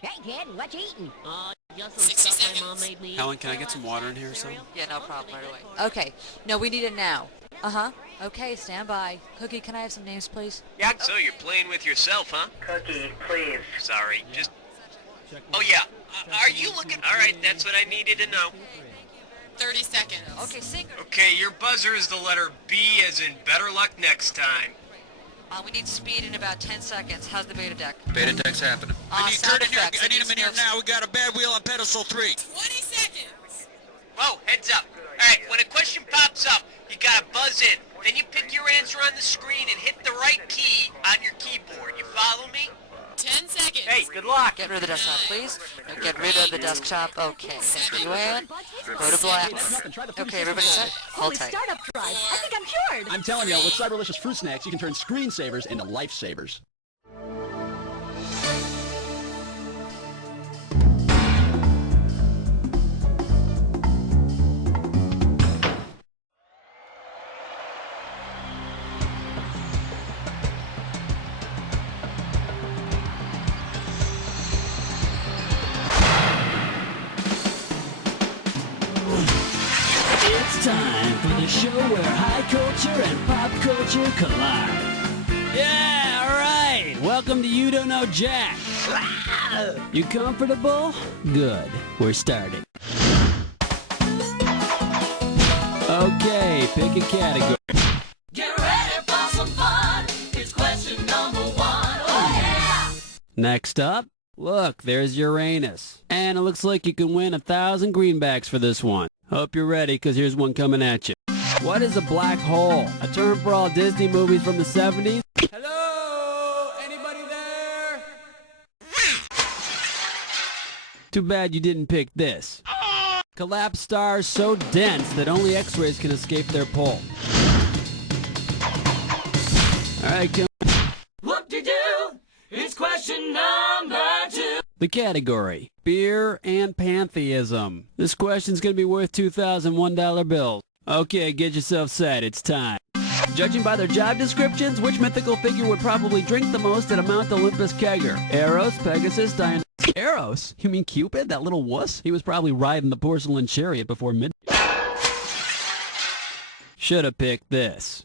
Hey, kid, what you eating? Just some stuff my mom made me. Helen, can I get some water in here or something? Yeah, no problem, right away. Okay, no, we need it now. Uh-huh. Okay, stand by. Cookie, can I have some names, please? Yeah. So you're playing with yourself, huh? Cookie, please. Sorry, just... Oh, yeah. Are you looking... All right, that's what I needed to know. 30 seconds. Okay, singer. Okay, your buzzer is the letter B as in better luck next time. We need speed in about 10 seconds. How's the beta deck? Beta deck's happening. Sound effects. I need him in here now. We got a bad wheel on pedestal 3. 20 seconds. Whoa, heads up. All right, when a question pops up, you gotta buzz in. Then you pick your answer on the screen and hit the right key on your keyboard. You follow me? 10 seconds. Hey, good luck. Get rid of the desktop, please. No, get rid of the desktop. Okay, thank you, Ann. Go to black. Okay, everybody set? Hold tight. Startup drive. I think I'm cured. I'm telling you, with Cyberlicious fruit snacks, you can turn screensavers into lifesavers. It's time for the show where high culture and pop culture collide. Yeah, alright. Welcome to You Don't Know Jack. You comfortable? Good. We're starting. Okay, pick a category. Get ready for some fun. It's question number 1. Oh yeah! Next up, look, there's Uranus. And it looks like you can win 1,000 greenbacks for this one. Hope you're ready, because here's one coming at you. What is a black hole? A term for all Disney movies from the 70s? Hello? Anybody there? Too bad you didn't pick this. Collapsed stars so dense that only X-rays can escape their pull. Alright, come on. Whoop-de-doo. It's question number 2. The category, beer and pantheism. This question's going to be worth $2,001 bills. Okay, get yourself set. It's time. Judging by their job descriptions, which mythical figure would probably drink the most at a Mount Olympus kegger? Eros, Pegasus, Dionysus. Eros? You mean Cupid, that little wuss? He was probably riding the porcelain chariot before midnight. Should have picked this.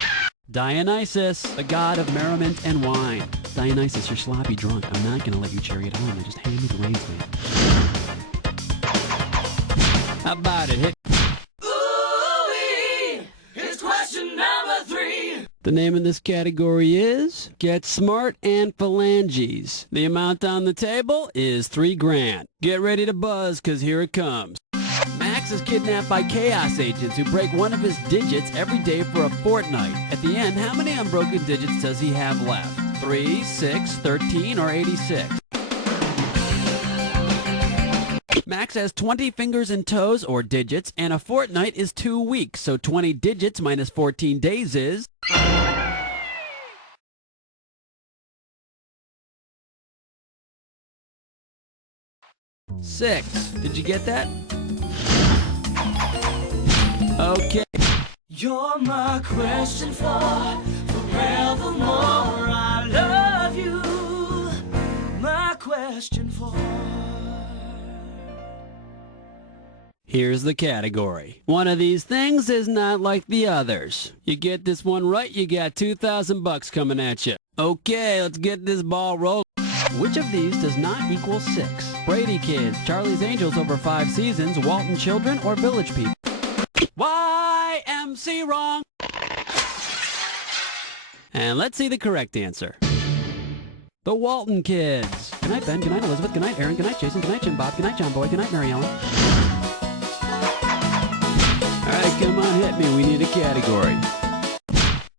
Dionysus, the god of merriment and wine. Dionysus, you're sloppy drunk. I'm not gonna let you chariot home. Just hand me the reins, man. How about it? Hit. Ooh-wee. It's question number 3. The name of this category is Get Smart and Phalanges. The amount on the table is $3 grand. Get ready to buzz, cause here it comes. Max is kidnapped by chaos agents who break one of his digits every day for a fortnight. At the end, how many unbroken digits does he have left? 3, 6, 13, or 86? Max has 20 fingers and toes, or digits, and a fortnight is 2 weeks, so 20 digits minus 14 days is... Six. Did you get that? Okay. You're my question for forevermore. I love you. My question for... Here's the category. One of these things is not like the others. You get this one right, you got $2,000 coming at you. Okay, let's get this ball rolling. Which of these does not equal 6? Brady Kids, Charlie's Angels over 5 seasons, Walton Children, or Village People? YMC wrong. And let's see the correct answer. The Walton Kids. Good night, Ben. Good night, Elizabeth. Good night, Aaron. Good night, Jason. Good night, Jim Bob. Good night, John Boy. Good night, Mary Ellen. All right, come on, hit me. We need a category.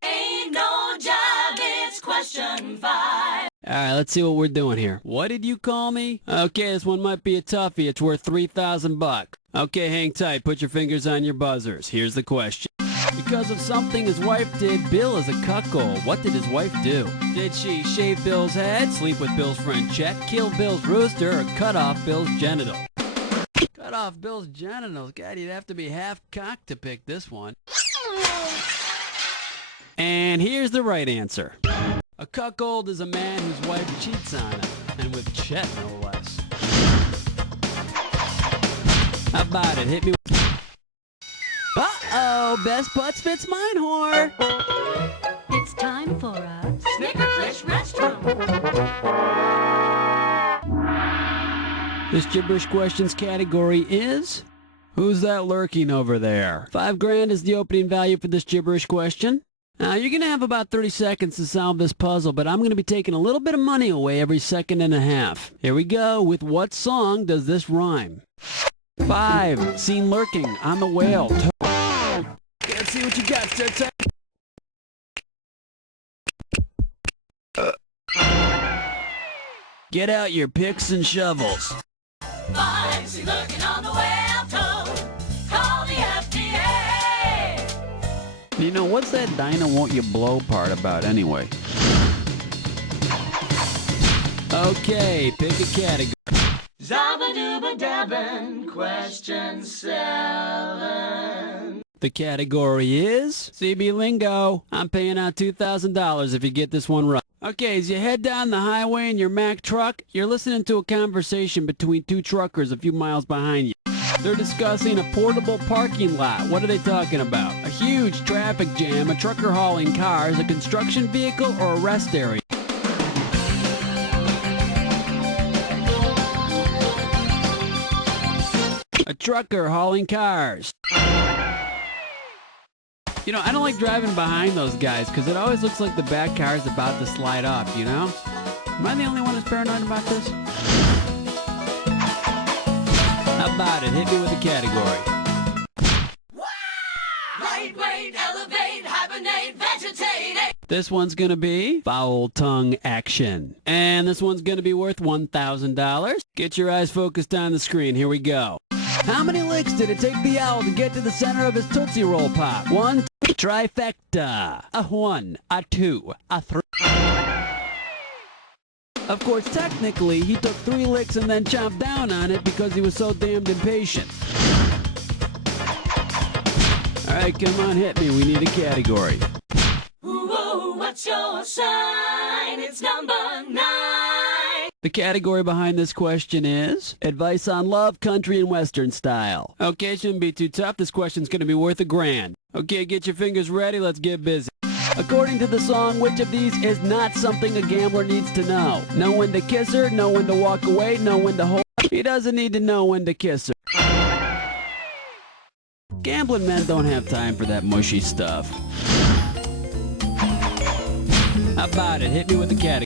Ain't no job, it's question 5. All right, let's see what we're doing here. What did you call me? Okay, this one might be a toughie. It's worth $3,000. Okay, hang tight. Put your fingers on your buzzers. Here's the question. Because of something his wife did, Bill is a cuckold. What did his wife do? Did she shave Bill's head, sleep with Bill's friend Chet, kill Bill's rooster, or cut off Bill's genital? Cut off Bill's genitals? God, you'd have to be half-cocked to pick this one. And here's the right answer. A cuckold is a man whose wife cheats on him, and with Chet, no less. How about it? Hit me. Uh-oh, best butts fits mine, whore. It's time for a Snickerclish restaurant. This gibberish questions category is, who's that lurking over there? $5,000 is the opening value for this gibberish question. Now, you're going to have about 30 seconds to solve this puzzle, but I'm going to be taking a little bit of money away every second and a half. Here we go. With what song does this rhyme? 5. Seen lurking on the whale. Let's see what you got, sir. Get out your picks and shovels. 5. See lurking on the whale toe. Call the FDA. You know, what's that Dinah won't you blow part about anyway? Okay, pick a category. Zabba-dooba-dabbin', question 7. The category is CB Lingo. I'm paying out $2,000 if you get this one right. Okay, as you head down the highway in your Mack truck, you're listening to a conversation between two truckers a few miles behind you. They're discussing a portable parking lot. What are they talking about? A huge traffic jam, a trucker hauling cars, a construction vehicle, or a rest area? A trucker hauling cars. You know, I don't like driving behind those guys because it always looks like the back car is about to slide off, you know? Am I the only one who's paranoid about this? How about it? Hit me with a category. Lightweight, elevate, hibernate, vegetate. This one's going to be foul tongue action. And this one's going to be worth $1,000. Get your eyes focused on the screen. Here we go. How many licks did it take the owl to get to the center of his Tootsie Roll Pop? 1, trifecta. A 1, a 2, a 3. Of course, technically, he took 3 licks and then chomped down on it because he was so damned impatient. All right, come on, hit me. We need a category. Ooh, what's your sign? It's number 9. The category behind this question is advice on love, country, and western style. Okay, shouldn't be too tough. This question's going to be worth $1,000. Okay, get your fingers ready. Let's get busy. According to the song, which of these is not something a gambler needs to know? Know when to kiss her, know when to walk away, know when to hold. He doesn't need to know when to kiss her. Gambling men don't have time for that mushy stuff. How about it? Hit me with the category.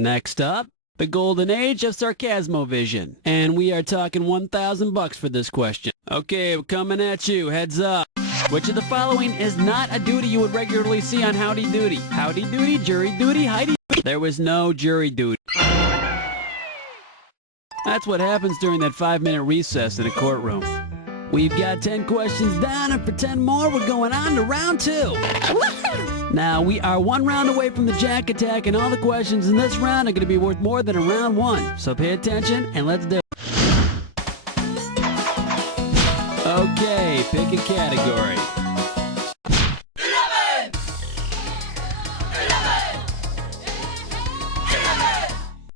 Next up, the golden age of Sarcasmovision. And we are talking $1,000 for this question. Okay, we're coming at you. Heads up. Which of the following is not a duty you would regularly see on Howdy Doody? Howdy Doody, jury duty, Heidi. There was no jury duty. That's what happens during that 5-minute recess in a courtroom. We've got 10 questions down, and for 10 more, we're going on to round 2. Now, we are 1 round away from the Jack Attack, and all the questions in this round are going to be worth more than a round 1. So pay attention, and let's do it. Okay, pick a category. 11!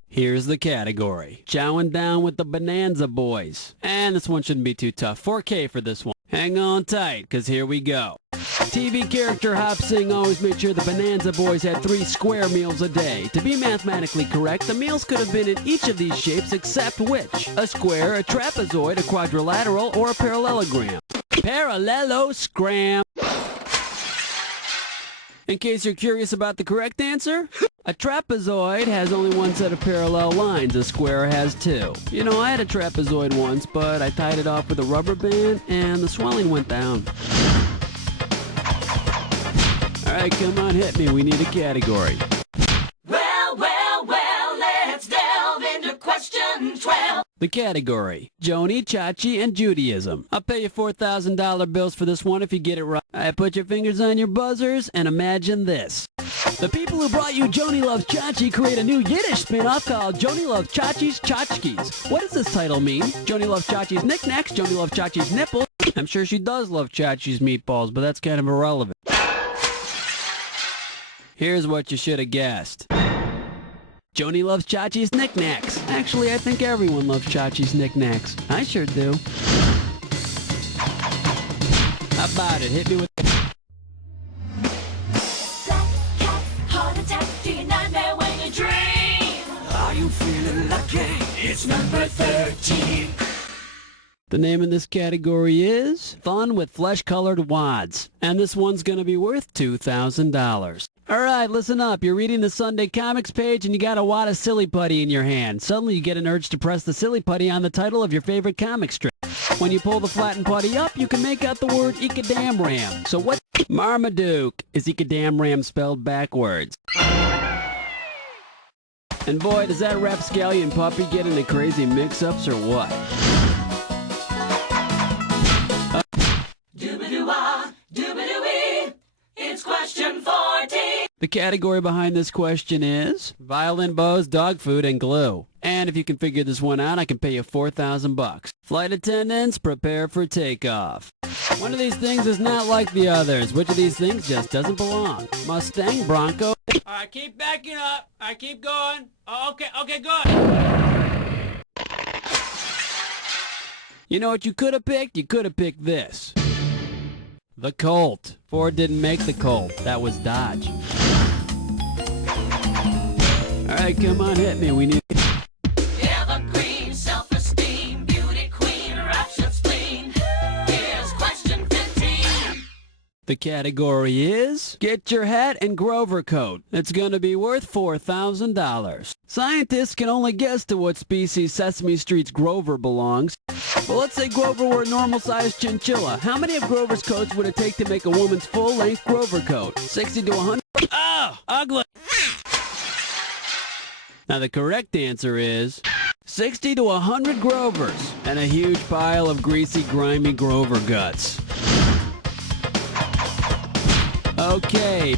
Here's the category. Chowing down with the Bonanza Boys. And this one shouldn't be too tough. 4K for this one. Hang on tight, because here we go. TV character Hop Sing always made sure the Bonanza Boys had 3 square meals a day. To be mathematically correct, the meals could have been in each of these shapes except which? A square, a trapezoid, a quadrilateral, or a parallelogram. Paralleloscram. In case you're curious about the correct answer, a trapezoid has only 1 set of parallel lines. A square has 2. You know, I had a trapezoid once, but I tied it off with a rubber band, and the swelling went down. All right, come on, hit me. We need a category. Well, let's delve into question 12. The category, Joni, Chachi, and Judaism. I'll pay you $4,000 bills for this one if you get it right. All right, put your fingers on your buzzers and imagine this. The people who brought you Joni Loves Chachi create a new Yiddish spin-off called Joni Loves Chachi's Tchotchkes. What does this title mean? Joni Loves Chachi's knickknacks, Joni Loves Chachi's nipples. I'm sure she does love Chachi's meatballs, but that's kind of irrelevant. Here's what you should have guessed. Joni loves Chachi's knickknacks. Actually, I think everyone loves Chachi's knickknacks. I sure do. How about it? Hit me with... Heart attack, do you nightmare when you dream? Are you feeling lucky? It's number 13. The name in this category is Fun with Flesh-Colored Wads. And this one's going to be worth $2,000. Alright, listen up. You're reading the Sunday Comics page and you got a wad of silly putty in your hand. Suddenly you get an urge to press the silly putty on the title of your favorite comic strip. When you pull the flattened putty up, you can make out the word Ecadamram. So what? Marmaduke. Is Ecadamram spelled backwards? And boy, does that rapscallion puppy get into crazy mix-ups or what? Doobadoo-wah, doobadoo-wee. It's question 14. The category behind this question is violin bows, dog food, and glue. And if you can figure this one out, I can pay you $4,000. Flight attendants, prepare for takeoff. One of these things is not like the others. Which of these things just doesn't belong? Mustang, Bronco. Alright, keep backing up. Alright, keep going. Oh, okay, good. You know what you could have picked? You could have picked this. The Colt. Ford didn't make the Colt. That was Dodge. Alright, come on, hit me. We need... Evergreen, self-esteem, beauty queen, rapture spleen. Here's question 15. The category is Get Your Hat and Grover Coat. It's going to be worth $4,000. Scientists can only guess to what species Sesame Street's Grover belongs. But let's say Grover were a normal-sized chinchilla. How many of Grover's coats would it take to make a woman's full-length Grover coat? 60 to 100? Oh, ugly! Now the correct answer is 60 to 100 Grovers and a huge pile of greasy, grimy Grover guts. Okay,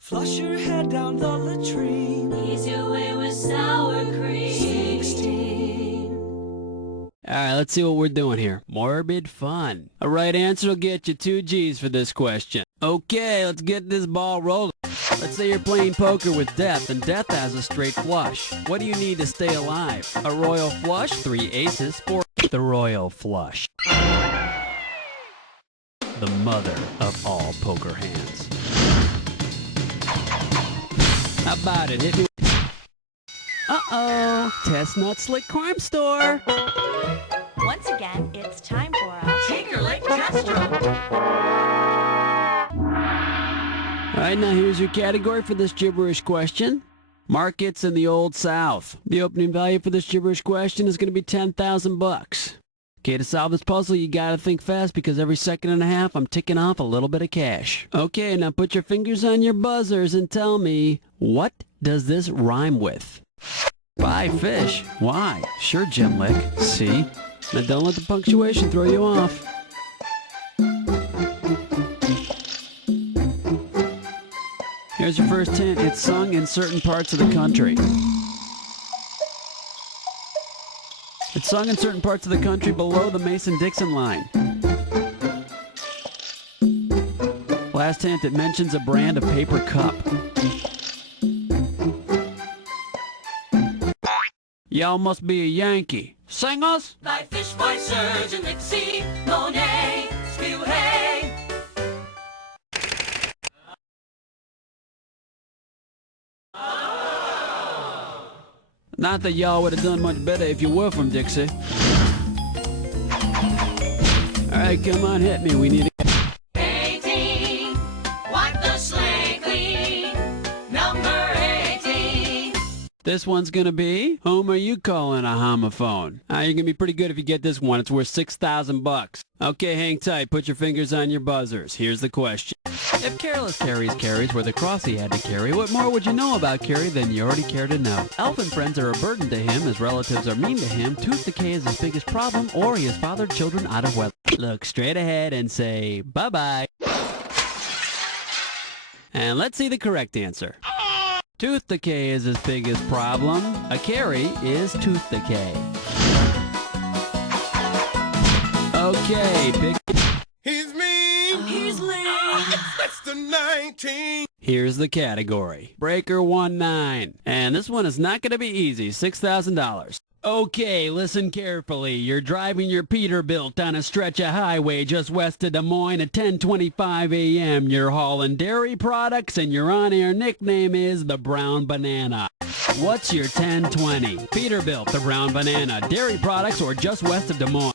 Flush your head down the latrine. Ease your way with sour cream. 16. Alright, let's see what we're doing here. Morbid fun. A right answer will get you 2 G's for this question. Okay, let's get this ball rolling. Let's say you're playing poker with Death, and Death has a straight flush. What do you need to stay alive? A royal flush, 3 aces, 4... The royal flush. The mother of all poker hands. How about it? Hit me. Uh-oh. Chestnut Slick Crime Store. Once again, it's time for a Tinker Lake test run. Alright, now here's your category for this gibberish question. Markets in the Old South. The opening value for this gibberish question is going to be $10,000. Okay, to solve this puzzle, you gotta think fast because every second and a half, I'm ticking off a little bit of cash. Okay, now put your fingers on your buzzers and tell me, what does this rhyme with? Buy fish. Why? Sure, Jim Lick. See? Now don't let the punctuation throw you off. Here's your first hint. It's sung in certain parts of the country. It's sung in certain parts of the country below the Mason-Dixon line. Last hint, it mentions a brand of paper cup. Y'all must be a Yankee. Sing us! Thy fish boy surgeon, Nixie, Monet, spew hay. Not that y'all would have done much better if you were from Dixie. Alright, come on, hit me. We need to... 18, wipe the slate clean. Number 18. This one's gonna be, whom are you calling a homophone? You're gonna be pretty good if you get this one. It's worth $6,000. Okay, hang tight. Put your fingers on your buzzers. Here's the question. If Careless Carrie's carries were the cross he had to carry, what more would you know about Carrie than you already care to know? Elfin friends are a burden to him, his relatives are mean to him, tooth decay is his biggest problem, or he has fathered children out of wedlock. Look straight ahead and say, bye-bye. And let's see the correct answer. Tooth decay is his biggest problem. A Carrie is tooth decay. Okay, pick... He's mean. He's lame. That's the 19. Here's the category. Breaker 19. And this one is not going to be easy. $6,000. Okay, listen carefully. You're driving your Peterbilt on a stretch of highway just west of Des Moines at 10:25 a.m. You're hauling dairy products and your on-air nickname is the Brown Banana. What's your 1020? Peterbilt, the Brown Banana, dairy products, or just west of Des Moines?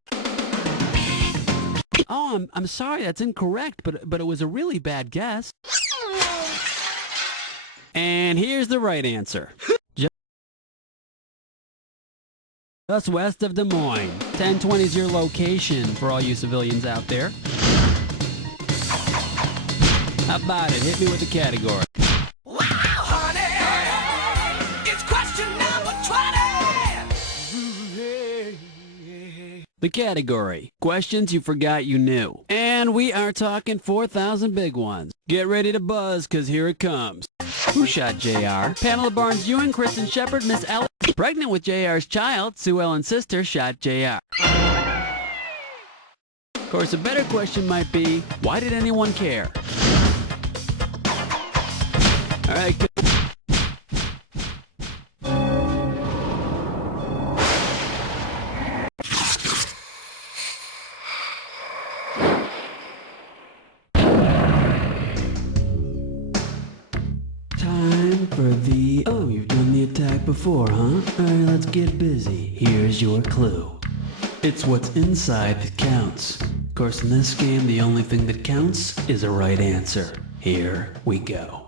Oh, I'm sorry, that's incorrect, but it was a really bad guess. And here's the right answer. Just west of Des Moines. 1020 is your location for all you civilians out there. How about it? Hit me with the category. Wow, honey, it's question number 20. The category. Questions you forgot you knew. And we are talking 4,000 big ones. Get ready to buzz, because here it comes. Who shot JR? Pamela Barnes-Ewing, Kristen Shepard, Miss Ellie. Pregnant with JR's child, Sue Ellen's sister shot JR. Of course, a better question might be, why did anyone care? All right. Time for the... Oh, you've done the attack before, huh? Alright, let's get busy. Here's your clue. It's what's inside that counts. Of course, in this game, the only thing that counts is a right answer. Here we go.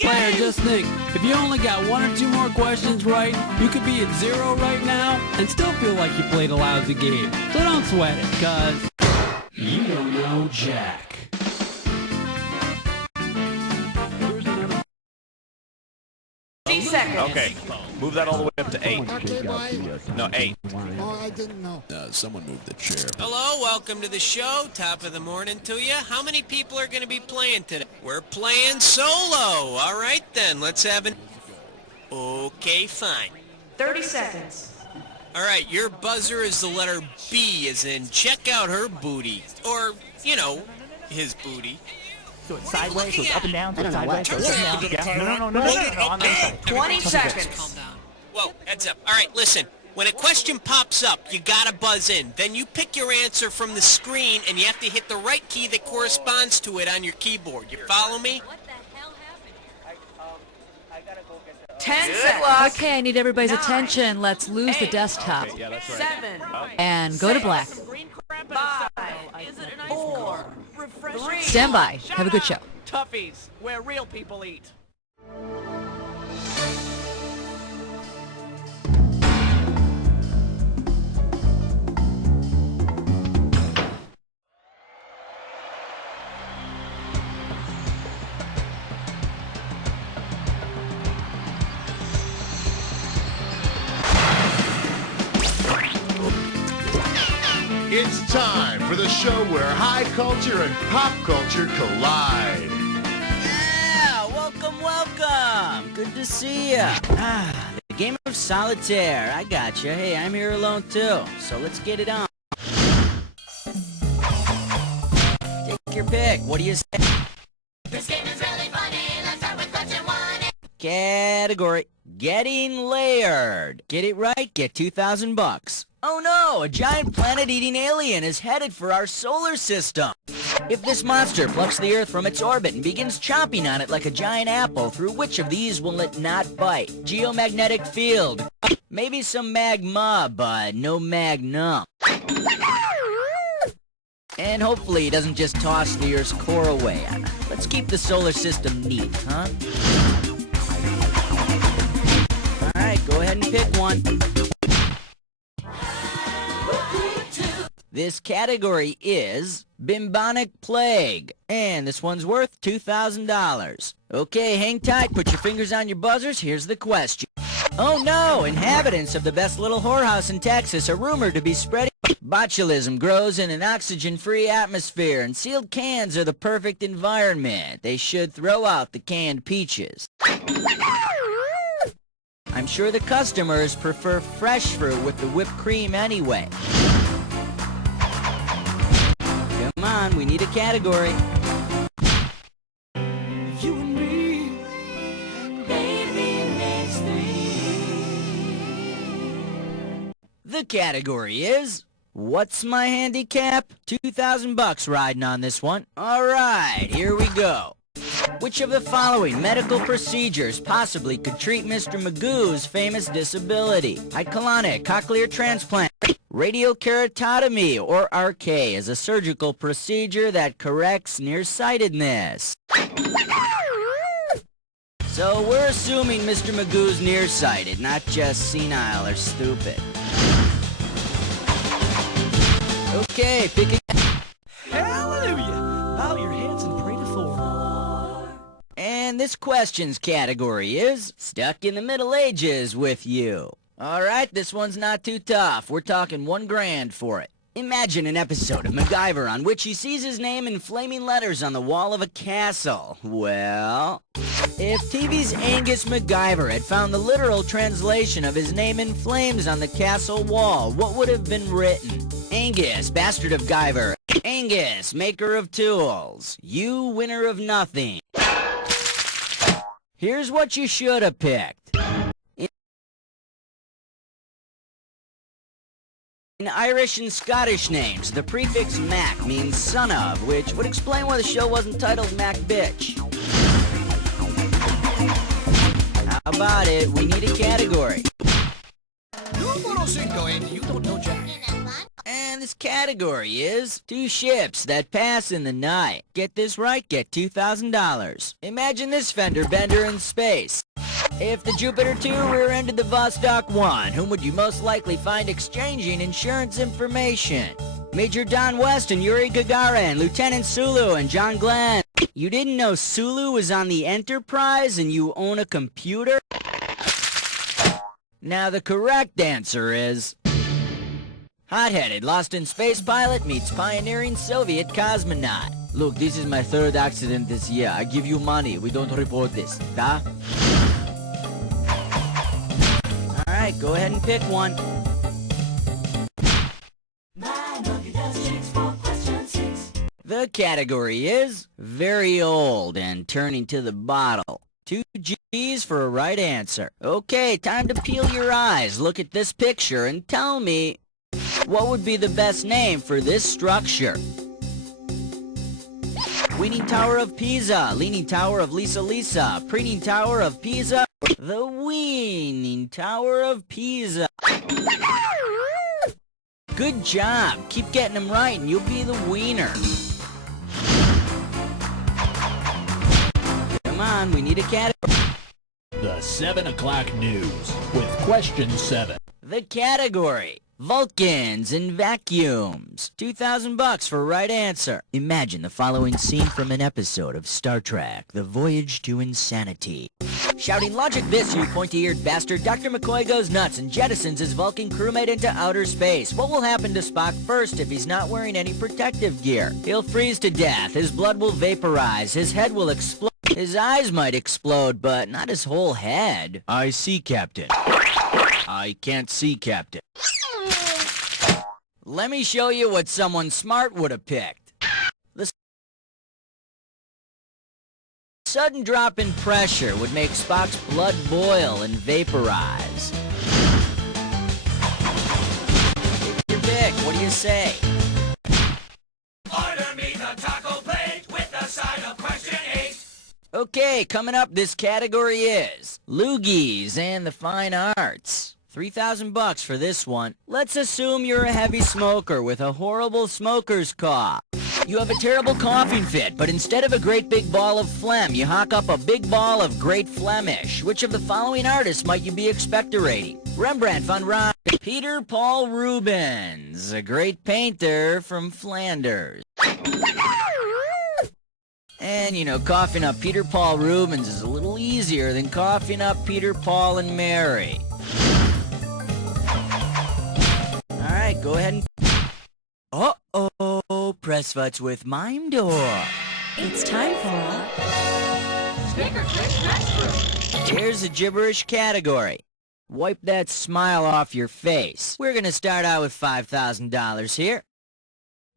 Player, just think, if you only got one or two more questions right, you could be at 0 right now and still feel like you played a lousy game. So don't sweat it, cause you don't know jack. Seconds. Okay, move that all the way up to 8. No, 8. Oh, I didn't know. Someone moved the chair. Hello, welcome to the show. Top of the morning to you. How many people are going to be playing today? We're playing solo. All right, then. Let's have an... Okay, fine. 30 seconds. All right, your buzzer is the letter B, as in check out her booty. Or, you know, his booty. So it's sideways, so it's up and down, so it's sideways, so it's up and down. Yeah. No, on the other side. 20 seconds. Calm down. Whoa, heads up. All right, listen. When a question pops up, you gotta buzz in. Then you pick your answer from the screen, and you have to hit the right key that corresponds to it on your keyboard. You follow me? What the hell happened here? 10 seconds. Okay, I need everybody's attention. Let's lose the desktop. Okay, yeah, that's right. 7. And go to black. 5. 4. 3. Stand by. Have a good show. Toughies, where real people eat. It's time for the show where high culture and pop culture collide. Yeah, welcome. Good to see ya. The game of solitaire. I got you. Hey, I'm here alone too. So let's get it on. Take your pick. What do you say? This game is really funny. Let's start with question 1. Category: getting layered. Get it right, get $2,000. Oh no, a giant planet-eating alien is headed for our solar system. If this monster plucks the Earth from its orbit and begins chomping on it like a giant apple, through which of these will it not bite? Geomagnetic field. Maybe some magma, but no magnum. And hopefully he doesn't just toss the Earth's core away. Let's keep the solar system neat, huh? Alright, go ahead and pick one. This category is Bimbonic Plague, and this one's worth $2,000. Okay, hang tight, put your fingers on your buzzers, here's the question. Oh no, inhabitants of the best little whorehouse in Texas are rumored to be spreading botulism grows in an oxygen-free atmosphere, and sealed cans are the perfect environment. They should throw out the canned peaches. I'm sure the customers prefer fresh fruit with the whipped cream anyway. Come on, we need a category. You and me, baby, makes 3. The category is, what's my handicap? $2,000 riding on this one. All right, here we go. Which of the following medical procedures possibly could treat Mr. Magoo's famous disability? Colonic cochlear transplant, radiokeratotomy, or RK is a surgical procedure that corrects nearsightedness. So we're assuming Mr. Magoo's nearsighted, not just senile or stupid. Okay, pick a... Hallelujah! Bow your heads and pray to Thor. And this questions category is stuck in the Middle Ages with you. Alright, this one's not too tough. We're talking $1,000 for it. Imagine an episode of MacGyver on which he sees his name in flaming letters on the wall of a castle. Well, if TV's Angus MacGyver had found the literal translation of his name in flames on the castle wall, what would have been written? Angus, bastard of Guyver. Angus, maker of tools. You, winner of nothing. Here's what you should have picked. In Irish and Scottish names, the prefix Mac means son of, which would explain why the show wasn't titled Mac Bitch. How about it? We need a category. Numero 5, and you don't know Jack. And this category is two ships that pass in the night. Get this right, get $2,000. Imagine this fender bender in space. If the Jupiter 2 rear-ended the Vostok 1, whom would you most likely find exchanging insurance information? Major Don West and Yuri Gagarin, Lieutenant Sulu and John Glenn. You didn't know Sulu was on the Enterprise and you own a computer? Now the correct answer is... hot-headed Lost in Space pilot meets pioneering Soviet cosmonaut. Look, this is my 3rd accident this year. I give you money. We don't report this. Da? Alright, go ahead and pick one. The category is very old and turning to the bottle. 2 G's for a right answer. Okay, time to peel your eyes. Look at this picture and tell me, what would be the best name for this structure? Leaning Tower of Pisa, Leaning Tower of Lisa, Preening Tower of Pisa, the Weaning Tower of Pisa. Good job. Keep getting them right and you'll be the wiener. Come on, we need a category. The 7 o'clock news with question 7. The category. Vulcans and vacuums. $2,000 for right answer. Imagine the following scene from an episode of Star Trek, The Voyage to Insanity. Shouting, "Logic this, you pointy-eared bastard," Dr. McCoy goes nuts and jettisons his Vulcan crewmate into outer space. What will happen to Spock first if he's not wearing any protective gear? He'll freeze to death, his blood will vaporize, his head will explode. His eyes might explode, but not his whole head. I see, Captain. I can't see, Captain. Let me show you what someone smart would have picked. The sudden drop in pressure would make Spock's blood boil and vaporize. Take your pick. What do you say? Order me the taco plate with the side of question 8. Okay, coming up, this category is loogies and the fine arts. $3,000 for this one. Let's assume you're a heavy smoker with a horrible smoker's cough. You have a terrible coughing fit, but instead of a great big ball of phlegm, you hawk up a big ball of great Flemish. Which of the following artists might you be expectorating? Rembrandt van Rijn, Peter Paul Rubens, a great painter from Flanders. And, you know, coughing up Peter Paul Rubens is a little easier than coughing up Peter, Paul, and Mary. Alright, go ahead and... Uh-oh, press futs with Mime Door. It's time for a... Sticker click next. Here's a gibberish category. Wipe that smile off your face. We're gonna start out with $5,000 here.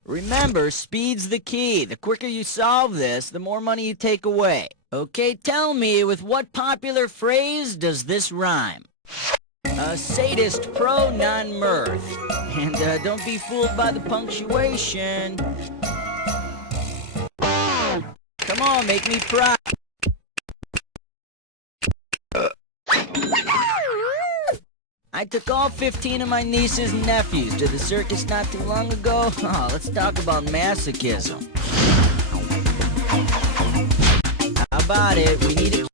Remember, speed's the key. The quicker you solve this, the more money you take away. Okay, tell me, with what popular phrase does this rhyme? A sadist pro non-mirth. And don't be fooled by the punctuation. Come on, make me proud. I took all 15 of my nieces and nephews to the circus not too long ago. Oh, let's talk about masochism. How about it? We need it.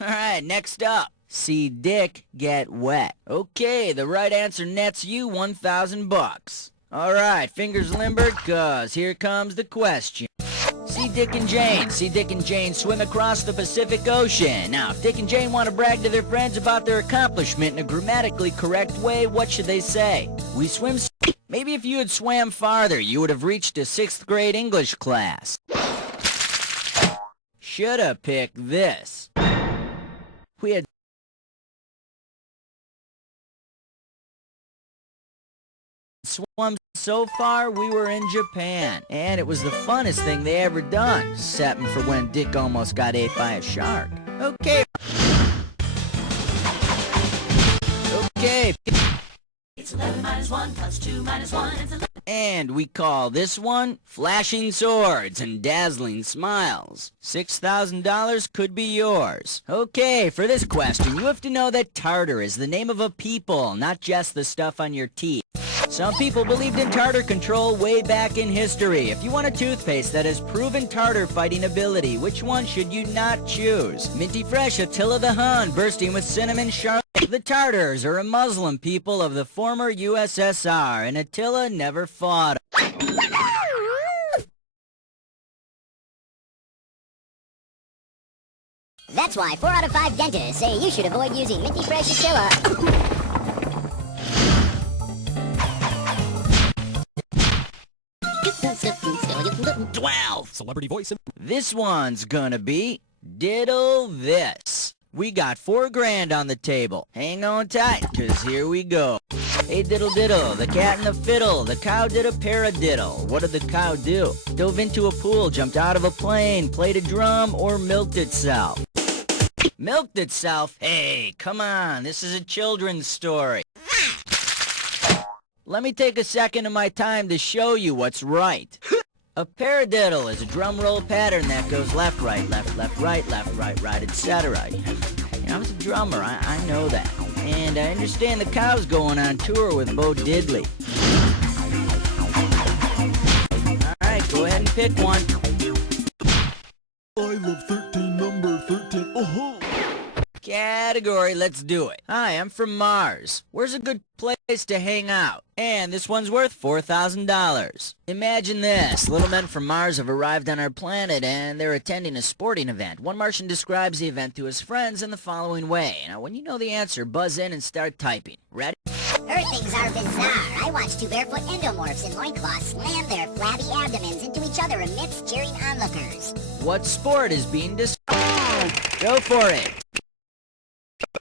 Alright, next up. See Dick get wet. Okay, the right answer nets you $1,000. Alright, fingers limbered, cause here comes the question. See Dick and Jane swim across the Pacific Ocean. Now, if Dick and Jane want to brag to their friends about their accomplishment in a grammatically correct way, what should they say? We swim... Maybe if you had swam farther, you would have reached a 6th grade English class. Shoulda picked this. We had... swum so far, we were in Japan. And it was the funnest thing they ever done, except for when Dick almost got ate by a shark. Okay. Okay. It's 11 minus 1 plus 2 minus 1 is 11. And we call this one Flashing Swords and Dazzling Smiles. $6,000 could be yours. Okay, for this question, you have to know that tartar is the name of a people, not just the stuff on your teeth. Some people believed in tartar control way back in history. If you want a toothpaste that has proven tartar fighting ability, which one should you not choose? Minty Fresh Attila the Hun, bursting with cinnamon Charlotte. The Tartars are a Muslim people of the former USSR, and Attila never fought. That's why 4 out of 5 dentists say you should avoid using Minty Fresh Attila. 12. Celebrity voice. This one's gonna be Diddle This. We got $4 on the table. Hang on tight, cause here we go. Hey diddle diddle, the cat and the fiddle, the cow did a paradiddle. What did the cow do? Dove into a pool, jumped out of a plane, played a drum, or milked itself? Milked itself? Hey, come on, this is a children's story. Let me take a second of my time to show you what's right. A paradiddle is a drum roll pattern that goes left, right, right, etc. You know, I was a drummer, I know that. And I understand the cow's going on tour with Bo Diddley. Alright, go ahead and pick one. I love 13, number 13, Category, let's do it. Hi, I'm from Mars. Where's a good place to hang out? And this one's worth $4,000. Imagine this. Little men from Mars have arrived on our planet and they're attending a sporting event. One Martian describes the event to his friends in the following way. Now, when you know the answer, buzz in and start typing. Ready? Earthlings are bizarre. I watched two barefoot endomorphs in loincloths slam their flabby abdomens into each other amidst cheering onlookers. What sport is being described? Go for it.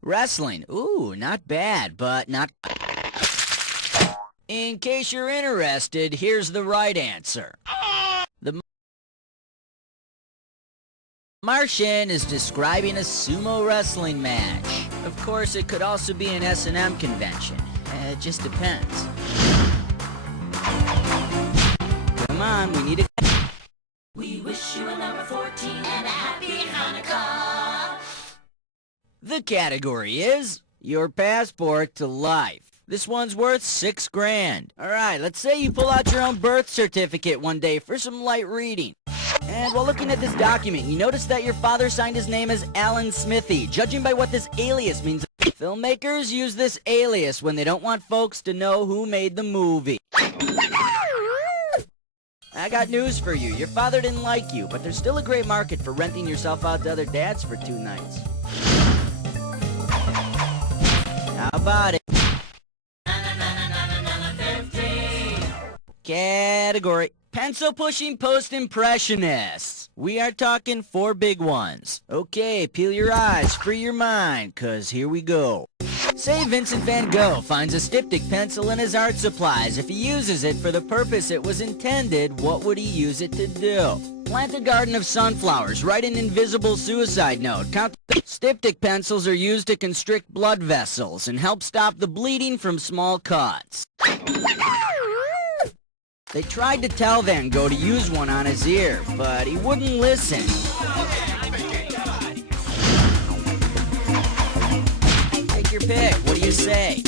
Wrestling. Ooh, not bad, but not... In case you're interested, here's the right answer. The Martian is describing a sumo wrestling match. Of course, it could also be an S&M convention. It just depends. Come on, we need a... We wish you a number 14 and a happy Hanukkah. The category is your passport to life. This one's worth $6,000. Alright, let's say you pull out your own birth certificate one day for some light reading. And while looking at this document, you notice that your father signed his name as Alan Smithy. Judging by what this alias means, filmmakers use this alias when they don't want folks to know who made the movie. I got news for you. Your father didn't like you, but there's still a great market for renting yourself out to other dads for 2 nights. How about it? Category. Pencil-pushing post-impressionists. We are talking 4 big ones. Okay, peel your eyes, free your mind, 'cause here we go. Say Vincent van Gogh finds a styptic pencil in his art supplies. If he uses it for the purpose it was intended, what would he use it to do? Plant a garden of sunflowers. Write an invisible suicide note. Styptic pencils are used to constrict blood vessels and help stop the bleeding from small cuts. They tried to tell Van Gogh to use one on his ear, but he wouldn't listen. Take your pick. What do you say?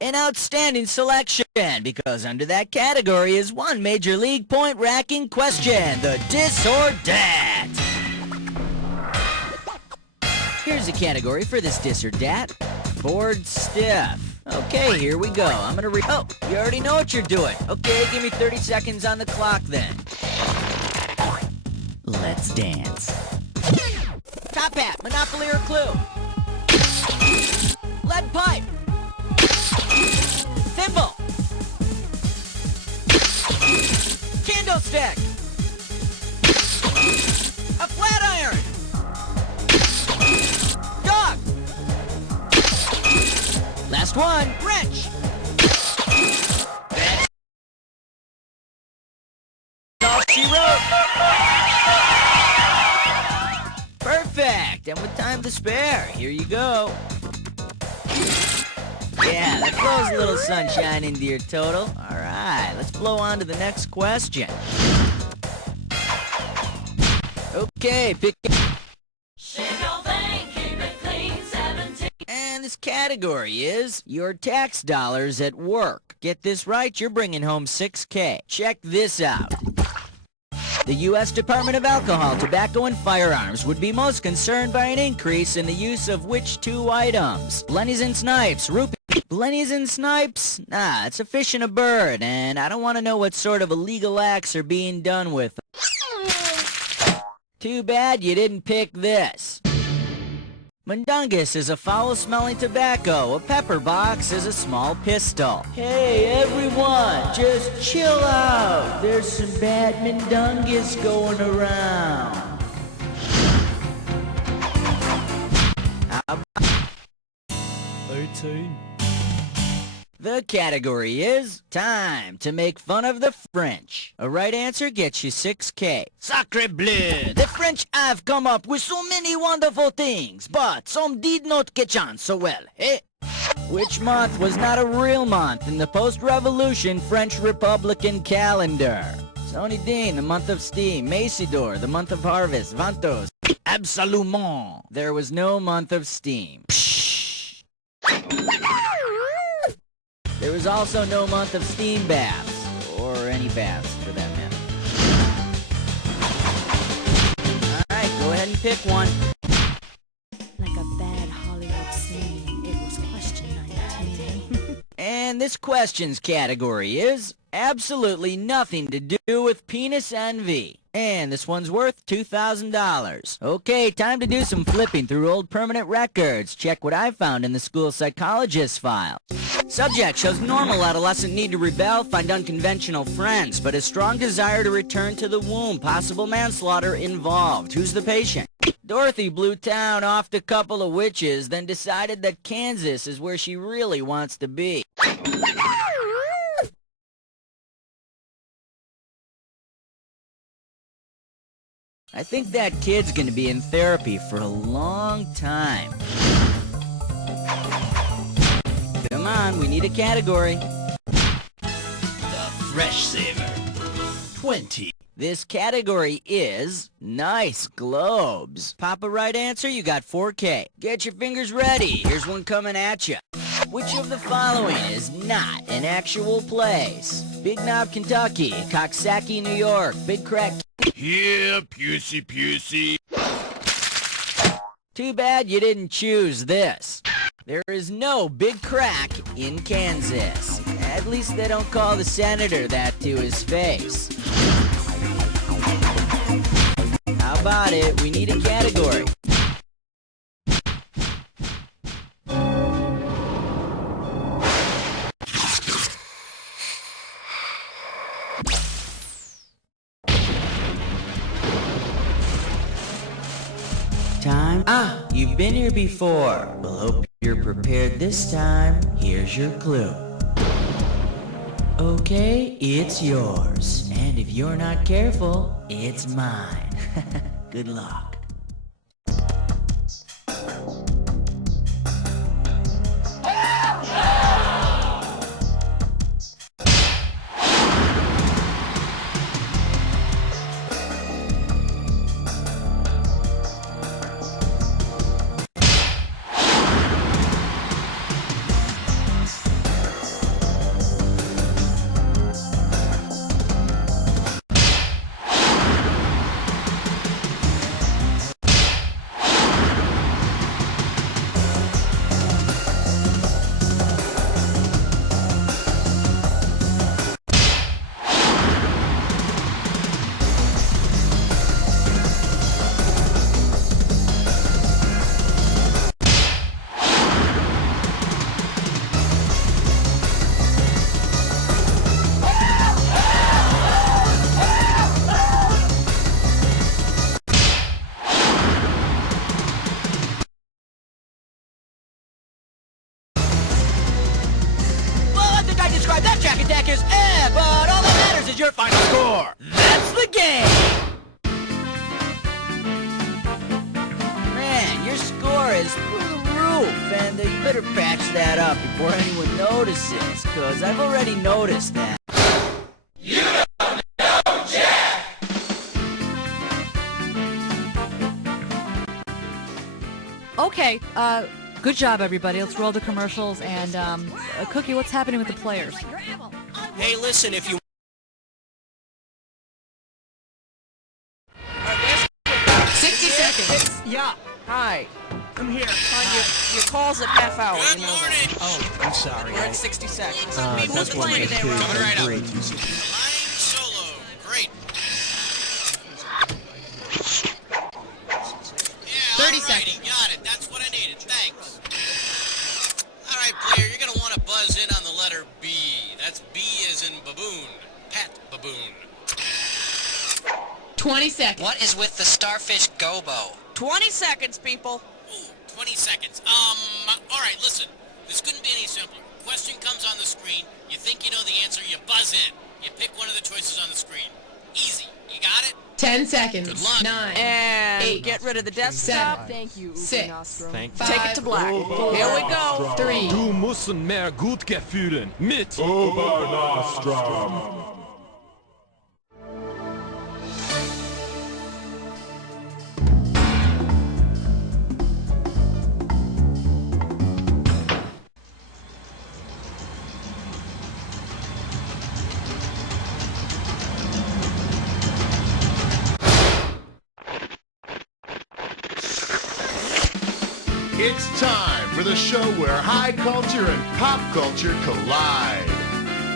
An outstanding selection, because under that category is one major league point-racking question, the dis or dat. Here's a category for this dis or dat. Bored stiff. Okay, here we go. I'm gonna oh, you already know what you're doing. Okay, give me 30 seconds on the clock then. Let's dance. Top hat, Monopoly or Clue? Lead pipe. Thimble. Candlestick. A flat iron. Dog. Last one, wrench. That's all she wrote. Perfect, and with time to spare, here you go. Yeah, that blows a little sunshine into your total. All right, let's blow on to the next question. Okay, pick... And this category is your tax dollars at work. Get this right, you're bringing home $6,000. Check this out. The U.S. Department of Alcohol, Tobacco, and Firearms would be most concerned by an increase in the use of which 2 items? Blennies and Snipes, Rupee. Blennies and Snipes? Nah, it's a fish and a bird, and I don't want to know what sort of illegal acts are being done with them. Too bad you didn't pick this. Mundungus is a foul-smelling tobacco. A pepper box is a small pistol. Hey, everyone, just chill out. There's some bad Mundungus going around. How about 18. The category is time to make fun of the French. A right answer gets you $6,000. Sacre bleu! The French have come up with so many wonderful things, but some did not catch on so well, eh? Which month was not a real month in the post-revolution French Republican calendar? Sony Dean, the month of steam. Macidor, the month of harvest. Vantos. Absolument. There was no month of steam. Psh. There was also no month of steam baths, or any baths for that matter. Alright, go ahead and pick one. And this questions category is absolutely nothing to do with penis envy. And this one's worth $2,000. Okay, time to do some flipping through old permanent records. Check what I found in the school psychologist's file. Subject shows normal adolescent need to rebel, find unconventional friends, but a strong desire to return to the womb. Possible manslaughter involved. Who's the patient? Dorothy blew town off a couple of witches, then decided that Kansas is where she really wants to be. I think that kid's gonna be in therapy for a long time. Come on, we need a category. The Fresh Saver. 20. This category is nice globes. Pop a right answer, you got 4K. Get your fingers ready. Here's one coming at you. Which of the following is not an actual place? Big Knob, Kentucky. Coxsackie, New York. Big Crack. Yeah, Pusey. Too bad you didn't choose this. There is no Big Crack in Kansas. At least they don't call the senator that to his face. How about it? We need a category. Time? Ah, you've been here before. Well, hope you're prepared this time. Here's your clue. Okay, it's yours. And if you're not careful, it's mine. Good luck. That jack attack is but all that matters is your final score. That's the game. Man, your score is through the roof, and you better patch that up before anyone notices, because I've already noticed that. You don't know Jack! Okay, good job, everybody. Let's roll the commercials. And, Cookie, what's happening with the players? Hey, listen, if you... 60 seconds. Yeah. Hi. I'm here. Your call's at half hour. Good morning. Oh, I'm sorry. we're at 60 seconds. Who's playing today, Rob? Coming right up. Flying solo. Great. Yeah, 30 alrighty, seconds. got it. That's what I needed. Thanks. All right, player, you're going to want to buzz in on the letter B. That's B as in baboon. Pat baboon. 20 seconds. What is with the starfish gobo? 20 seconds, people. Ooh, 20 seconds. All right, listen. This couldn't be any simpler. Question comes on the screen. You think you know the answer, you buzz in. You pick one of the choices on the screen. Easy. You got it? 10 seconds. Good luck. 9. And 8. get rid of the desktop. 7. Thank you, 6. Thank 5. Take it to black. Here we go. 3. Du musst mehr Gutgefühlen mit Obernostra. It's time for the show where high culture and pop culture collide.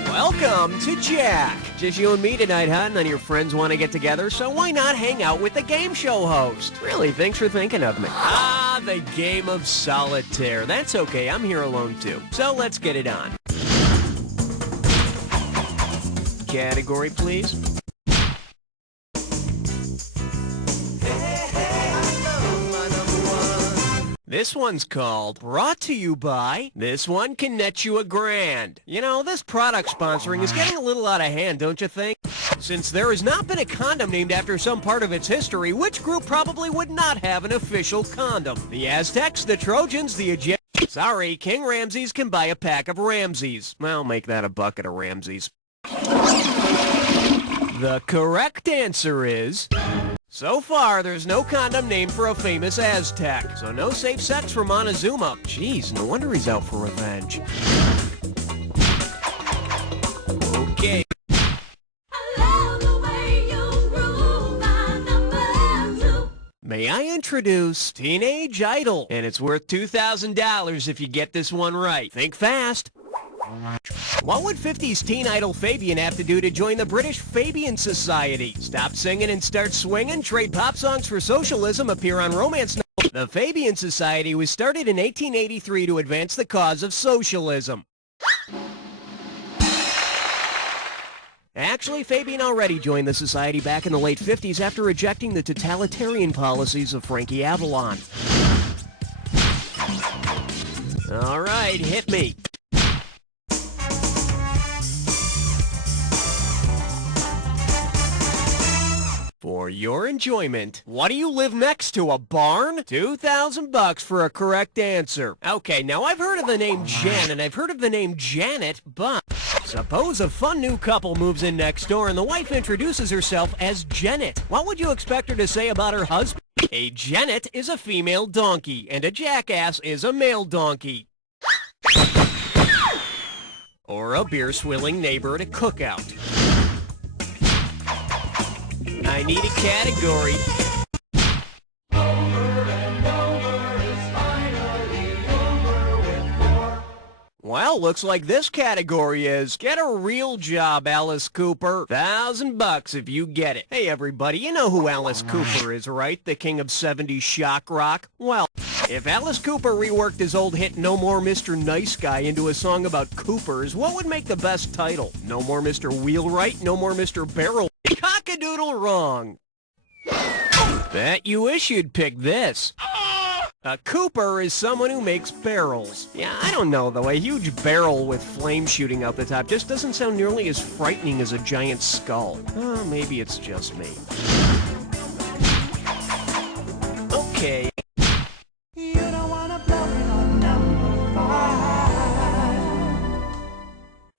Welcome to Jack. Just you and me tonight, huh? None of your friends want to get together, so why not hang out with the game show host? Really, thanks for thinking of me. Ah, the game of solitaire. That's okay, I'm here alone too. So let's get it on. Category, please. This one's called Brought to You By. This one can net you $1,000. You know, this product sponsoring is getting a little out of hand, don't you think? Since there has not been a condom named after some part of its history, which group probably would not have an official condom? The Aztecs, the Trojans, the Egyptians. Sorry, King Ramses can buy a pack of Ramses. Well, make that a bucket of Ramses. The correct answer is... So far, there's no condom named for a famous Aztec, so no safe sex for Montezuma. Jeez, no wonder he's out for revenge. Okay. May I introduce Teenage Idol? And it's worth $2,000 if you get this one right. Think fast. What would 50s teen idol Fabian have to do to join the British Fabian Society? Stop singing and start swinging, trade pop songs for socialism, appear on romance novels. The Fabian Society was started in 1883 to advance the cause of socialism. Actually, Fabian already joined the society back in the late 50s after rejecting the totalitarian policies of Frankie Avalon. All right, hit me. For your enjoyment, what do you live next to, a barn? $2,000 for a correct answer. Okay, now I've heard of the name Jen, and I've heard of the name Janet, but suppose a fun new couple moves in next door and the wife introduces herself as Janet. What would you expect her to say about her husband? A Janet is a female donkey, and a jackass is a male donkey. Or a beer-swilling neighbor at a cookout. I need a category. Well, looks like this category is Get a Real Job, Alice Cooper. $1,000 if you get it. Hey, everybody, you know who Alice Cooper is, right? The king of 70s shock rock? Well, if Alice Cooper reworked his old hit No More Mr. Nice Guy into a song about Coopers, what would make the best title? No More Mr. Wheelwright? No More Mr. Barrel? Cockadoodle wrong. Bet you wish you'd pick this. A Cooper is someone who makes barrels. Yeah, I don't know, though. A huge barrel with flame shooting out the top just doesn't sound nearly as frightening as a giant skull. Maybe it's just me. Okay. You don't wanna blow it on number 5.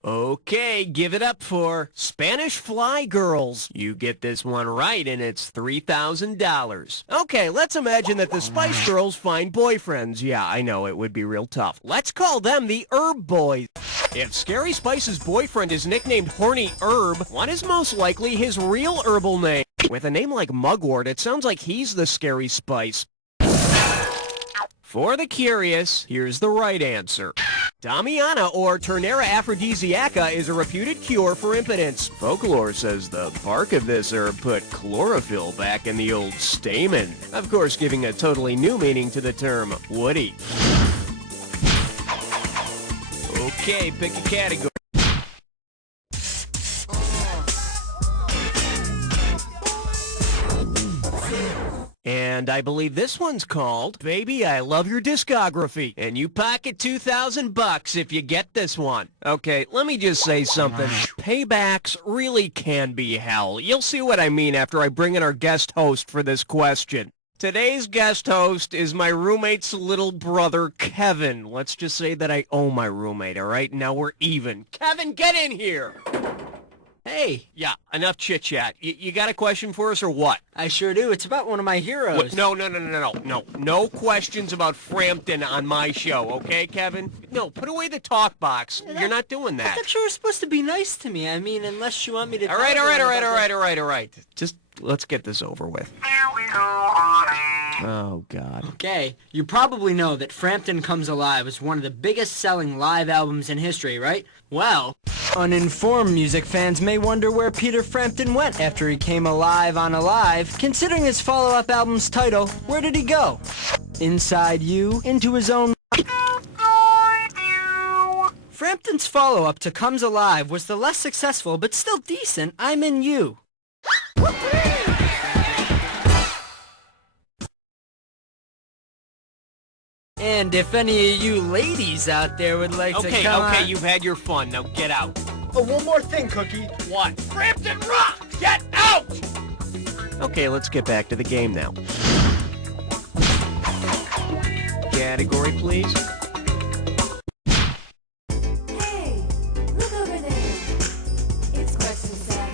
Okay, give it up for Spanish Fly Girls. You get this one right, and it's $3,000. Okay, let's imagine that the Spice Girls find boyfriends. Yeah, I know, it would be real tough. Let's call them the Herb Boys. If Scary Spice's boyfriend is nicknamed Horny Herb, what is most likely his real herbal name? With a name like Mugwort, it sounds like he's the Scary Spice. For the curious, here's the right answer. Damiana, or Turnera aphrodisiaca, is a reputed cure for impotence. Folklore says the bark of this herb put chlorophyll back in the old stamen. Of course, giving a totally new meaning to the term woody. Okay, pick a category. And I believe this one's called Baby, I Love Your Discography. And you pocket $2,000 if you get this one. Okay, let me just say something. Paybacks really can be hell. You'll see what I mean after I bring in our guest host for this question. Today's guest host is my roommate's little brother, Kevin. Let's just say that I owe my roommate, all right? Now we're even. Kevin, get in here! Hey. Yeah, enough chit-chat. You got a question for us or what? I sure do. It's about one of my heroes. What? No. No questions about Frampton on my show, okay, Kevin? No, put away the talk box. You're not doing that. I thought you were supposed to be nice to me. I mean, unless you want me to... All right. Just let's get this over with. Here we go, honey. Oh, God. Okay, you probably know that Frampton Comes Alive was one of the biggest selling live albums in history, right? Well, uninformed music fans may wonder where Peter Frampton went after he came alive on Alive. Considering his follow-up album's title, where did he go? Inside you, into his own... Frampton's follow-up to Comes Alive was the less successful but still decent I'm in You. And if any of you ladies out there would like to come Okay, on... you've had your fun. Now get out. Oh, one more thing, Cookie. What? Frampton Rock! Get out! Okay, let's get back to the game now. Category, please. Hey, look over there. It's question 7.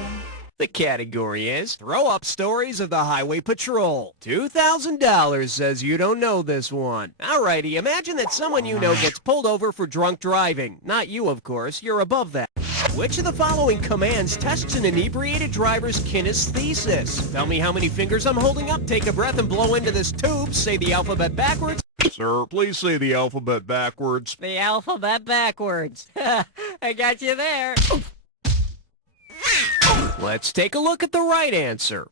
The category is Throw Up Stories of the Highway Patrol. $2,000 says you don't know this one. Alrighty, imagine that someone you know gets pulled over for drunk driving. Not you, of course. You're above that. Which of the following commands tests an inebriated driver's kinesthesis? Tell me how many fingers I'm holding up, take a breath, and blow into this tube. Say the alphabet backwards. Sir, please say the alphabet backwards. The alphabet backwards. I got you there. Let's take a look at the right answer.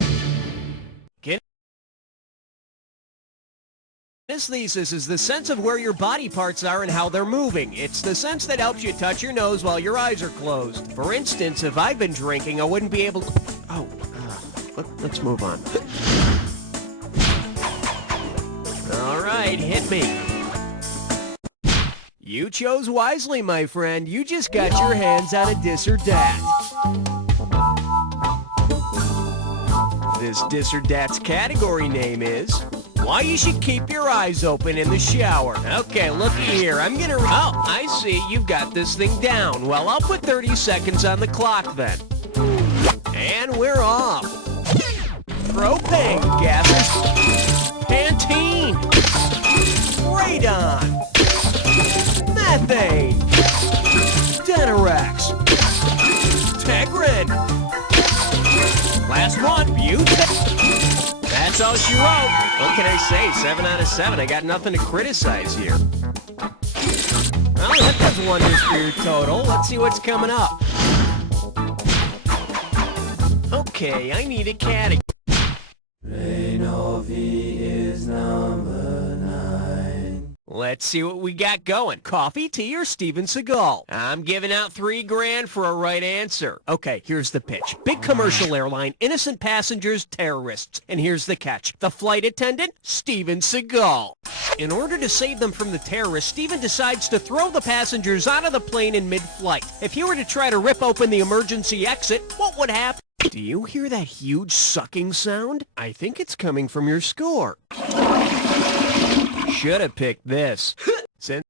Kinesthesis is the sense of where your body parts are and how they're moving. It's the sense that helps you touch your nose while your eyes are closed. For instance, if I've been drinking, I wouldn't be able to... Let's move on. All right, hit me. You chose wisely, my friend. You just got your hands on a dis or dat. This dis or dat's category name is Why You Should Keep Your Eyes Open in the Shower. Okay, looky here. I'm gonna... Oh, I see. You've got this thing down. Well, I'll put 30 seconds on the clock then. And we're off. Propane gases. Pantene. Radon. Methane. Denarax. Tegrin. Last one, butane. That's all she wrote. What can I say? 7 out of 7. I got nothing to criticize here. Well, that does wonders for your total. Let's see what's coming up. Okay, I need a category. Rainovi is number 9. Let's see what we got going. Coffee, tea, or Steven Seagal? I'm giving out $3,000 for a right answer. Okay, here's the pitch. Big commercial airline, innocent passengers, terrorists. And here's the catch. The flight attendant, Steven Seagal. In order to save them from the terrorists, Steven decides to throw the passengers out of the plane in mid-flight. If he were to try to rip open the emergency exit, what would happen? Do you hear that huge sucking sound? I think it's coming from your score. Should have picked this. Since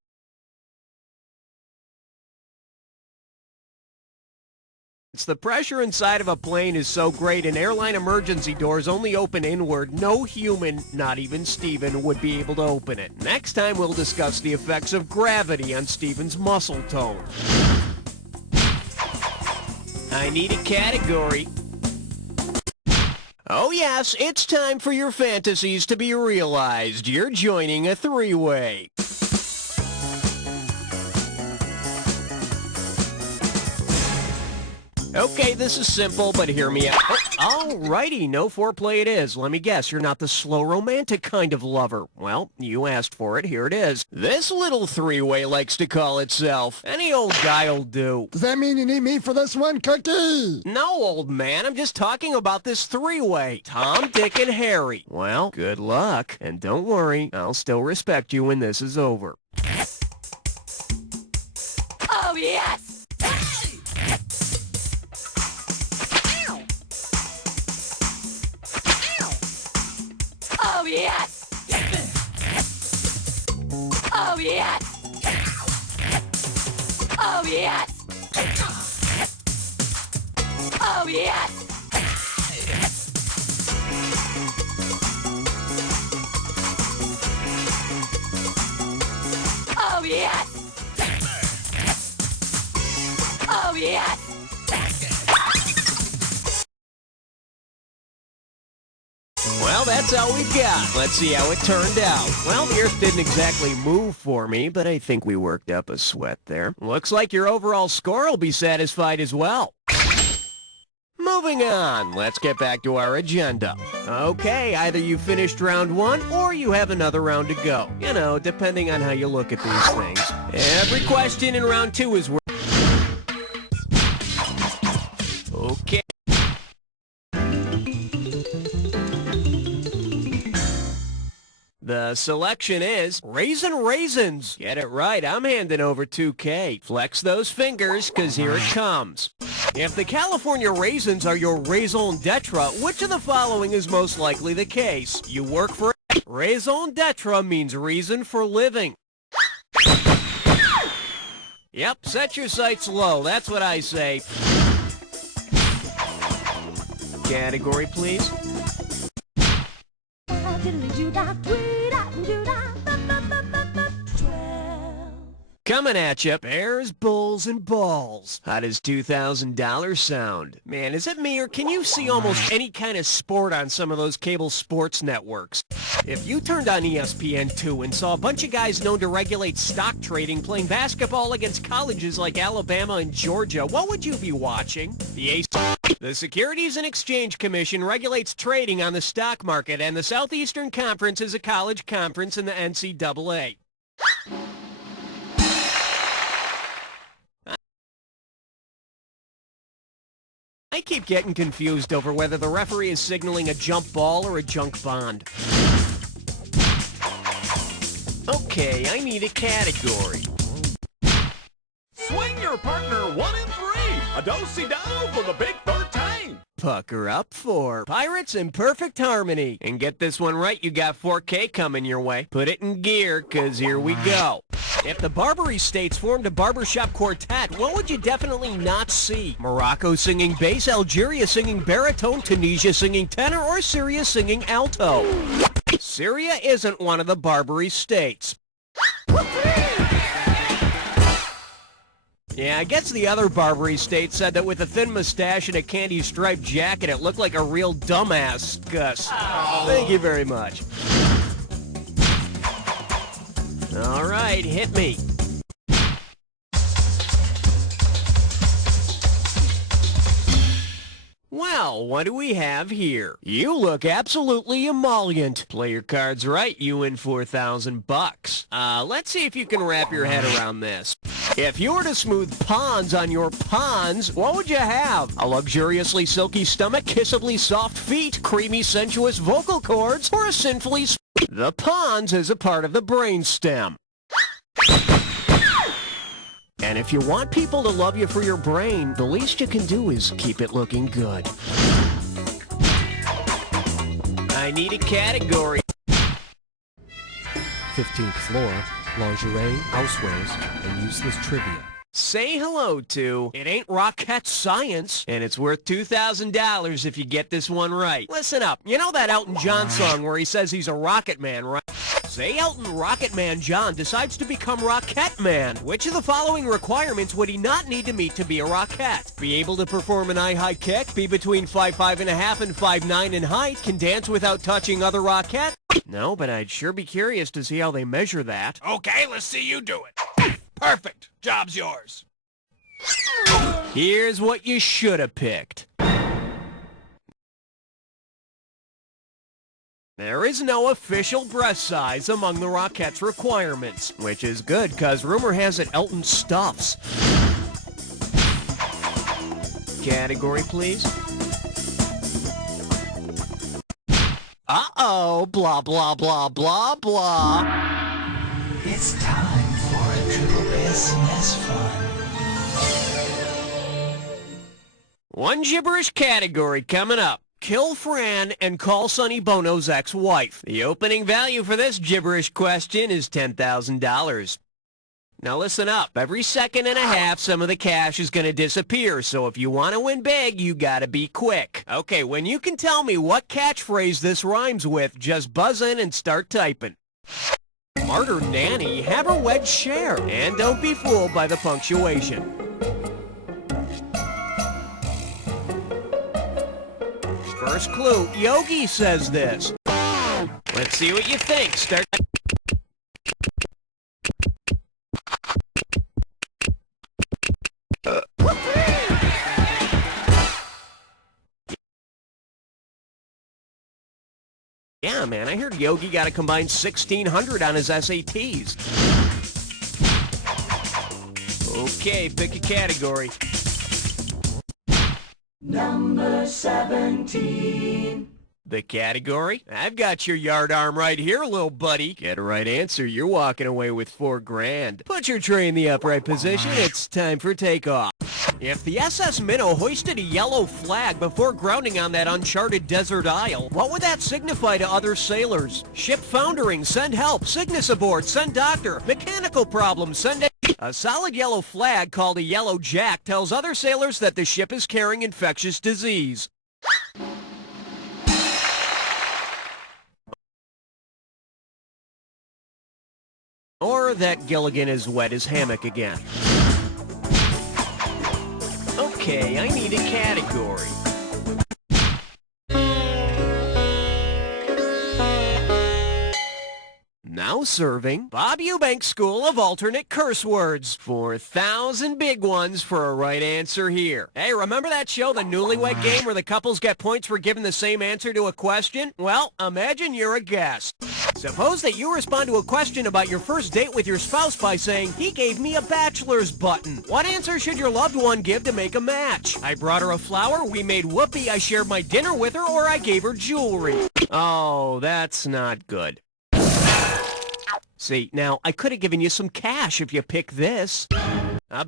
the pressure inside of a plane is so great and airline emergency doors only open inward, no human, not even Steven, would be able to open it. Next time we'll discuss the effects of gravity on Steven's muscle tone. I need a category. Oh yes, it's time for your fantasies to be realized. You're joining a three-way. Okay, this is simple, but hear me out. Oh, alrighty, no foreplay it is. Let me guess, you're not the slow romantic kind of lover. Well, you asked for it, here it is. This little three-way likes to call itself. Any old guy'll do. Does that mean you need me for this one, Cookie? No, old man, I'm just talking about this three-way. Tom, Dick, and Harry. Well, good luck. And don't worry, I'll still respect you when this is over. Oh, yes! Oh, yes! Oh, yes! Oh, yes! Oh, yes! Oh, yes! Oh, yes! Well, that that's all we've got. Let's see how it turned out. Well, the Earth didn't exactly move for me, but I think we worked up a sweat there. Looks like your overall score will be satisfied as well. Moving on, let's get back to our agenda. Okay, either you finished round 1 or you have another round to go. You know, depending on how you look at these things. Every question in round 2 is worth... Okay. The selection is Raisin Raisins. Get it right, I'm handing over 2K. Flex those fingers, because here it comes. If the California raisins are your raison d'etre, which of the following is most likely the case? You work for it. Raison d'etre means reason for living. Yep, set your sights low, that's what I say. Category, please. Coming at you, bears, bulls, and balls. How does $2,000 sound? Man, is it me, or can you see almost any kind of sport on some of those cable sports networks? If you turned on ESPN2 and saw a bunch of guys known to regulate stock trading playing basketball against colleges like Alabama and Georgia, what would you be watching? The Securities and Exchange Commission regulates trading on the stock market, and the Southeastern Conference is a college conference in the NCAA. I keep getting confused over whether the referee is signaling a jump ball or a junk bond. Okay, I need a category. Swing your partner 1 and 3. A do-si-do for the big 13. Pucker up for Pirates in Perfect Harmony. And get this one right, you got 4K coming your way. Put it in gear, cause here we go. If the Barbary States formed a barbershop quartet, what would you definitely not see? Morocco singing bass, Algeria singing baritone, Tunisia singing tenor, or Syria singing alto? Syria isn't one of the Barbary States. Yeah, I guess the other Barbary state said that with a thin mustache and a candy-striped jacket, it looked like a real dumbass, Gus. Thank you very much. All right, hit me. Well, what do we have here? You look absolutely emollient. Play your cards right, you win $4,000. Let's see if you can wrap your head around this. If you were to smooth pawns on your pawns, what would you have? A luxuriously silky stomach, kissably soft feet, creamy sensuous vocal cords, or a sinfully... The pons is a part of the brainstem. And if you want people to love you for your brain, the least you can do is keep it looking good. I need a category. 15th floor, lingerie, housewares, and useless trivia. Say hello to It Ain't Rocket Science, and it's worth $2,000 if you get this one right. Listen up, you know that Elton John song where he says he's a rocket man, right? Say Elton Rocket Man John decides to become Rocket Man. Which of the following requirements would he not need to meet to be a rocket? Be able to perform an eye-high kick, be between 5'5" and 5'9" in height, can dance without touching other rocket? No, but I'd sure be curious to see how they measure that. Okay, let's see you do it. Perfect. Job's yours. Here's what you should have picked. There is no official breast size among the Rockettes' requirements, which is good, because rumor has it Elton stuffs. Category, please. Uh-oh, blah, blah, blah, blah, blah. It's time for a triple business fun. One gibberish category coming up. Kill Fran and call Sonny Bono's ex-wife. The opening value for this gibberish question is $10,000. Now listen up. Every second and a half, some of the cash is going to disappear, so if you want to win big, you got to be quick. Okay, when you can tell me what catchphrase this rhymes with, just buzz in and start typing. Martyr Nanny, have her wedge share, and don't be fooled by the punctuation. First clue, Yogi says this. Let's see what you think. Start. Yeah, man, I heard Yogi got a combined 1,600 on his SATs. Okay, pick a category. Number 17. The category? I've got your yard arm right here, little buddy. Get a right answer, you're walking away with $4 grand. Put your tray in the upright position, it's time for takeoff. If the SS Minnow hoisted a yellow flag before grounding on that uncharted desert isle, what would that signify to other sailors? Ship foundering, send help, Cygnus aboard, send doctor, mechanical problems, send a solid yellow flag called a yellow jack tells other sailors that the ship is carrying infectious disease. Or that Gilligan has wet his hammock again. Okay, I need a category. Now serving Bob Eubanks School of Alternate Curse Words. 4,000 big ones for a right answer here. Hey, remember that show, The Newlywed Game, where the couples get points for giving the same answer to a question? Well, imagine you're a guest. Suppose that you respond to a question about your first date with your spouse by saying, he gave me a bachelor's button. What answer should your loved one give to make a match? I brought her a flower, we made whoopee, I shared my dinner with her, or I gave her jewelry. Oh, that's not good. See, now, I could have given you some cash if you pick this. A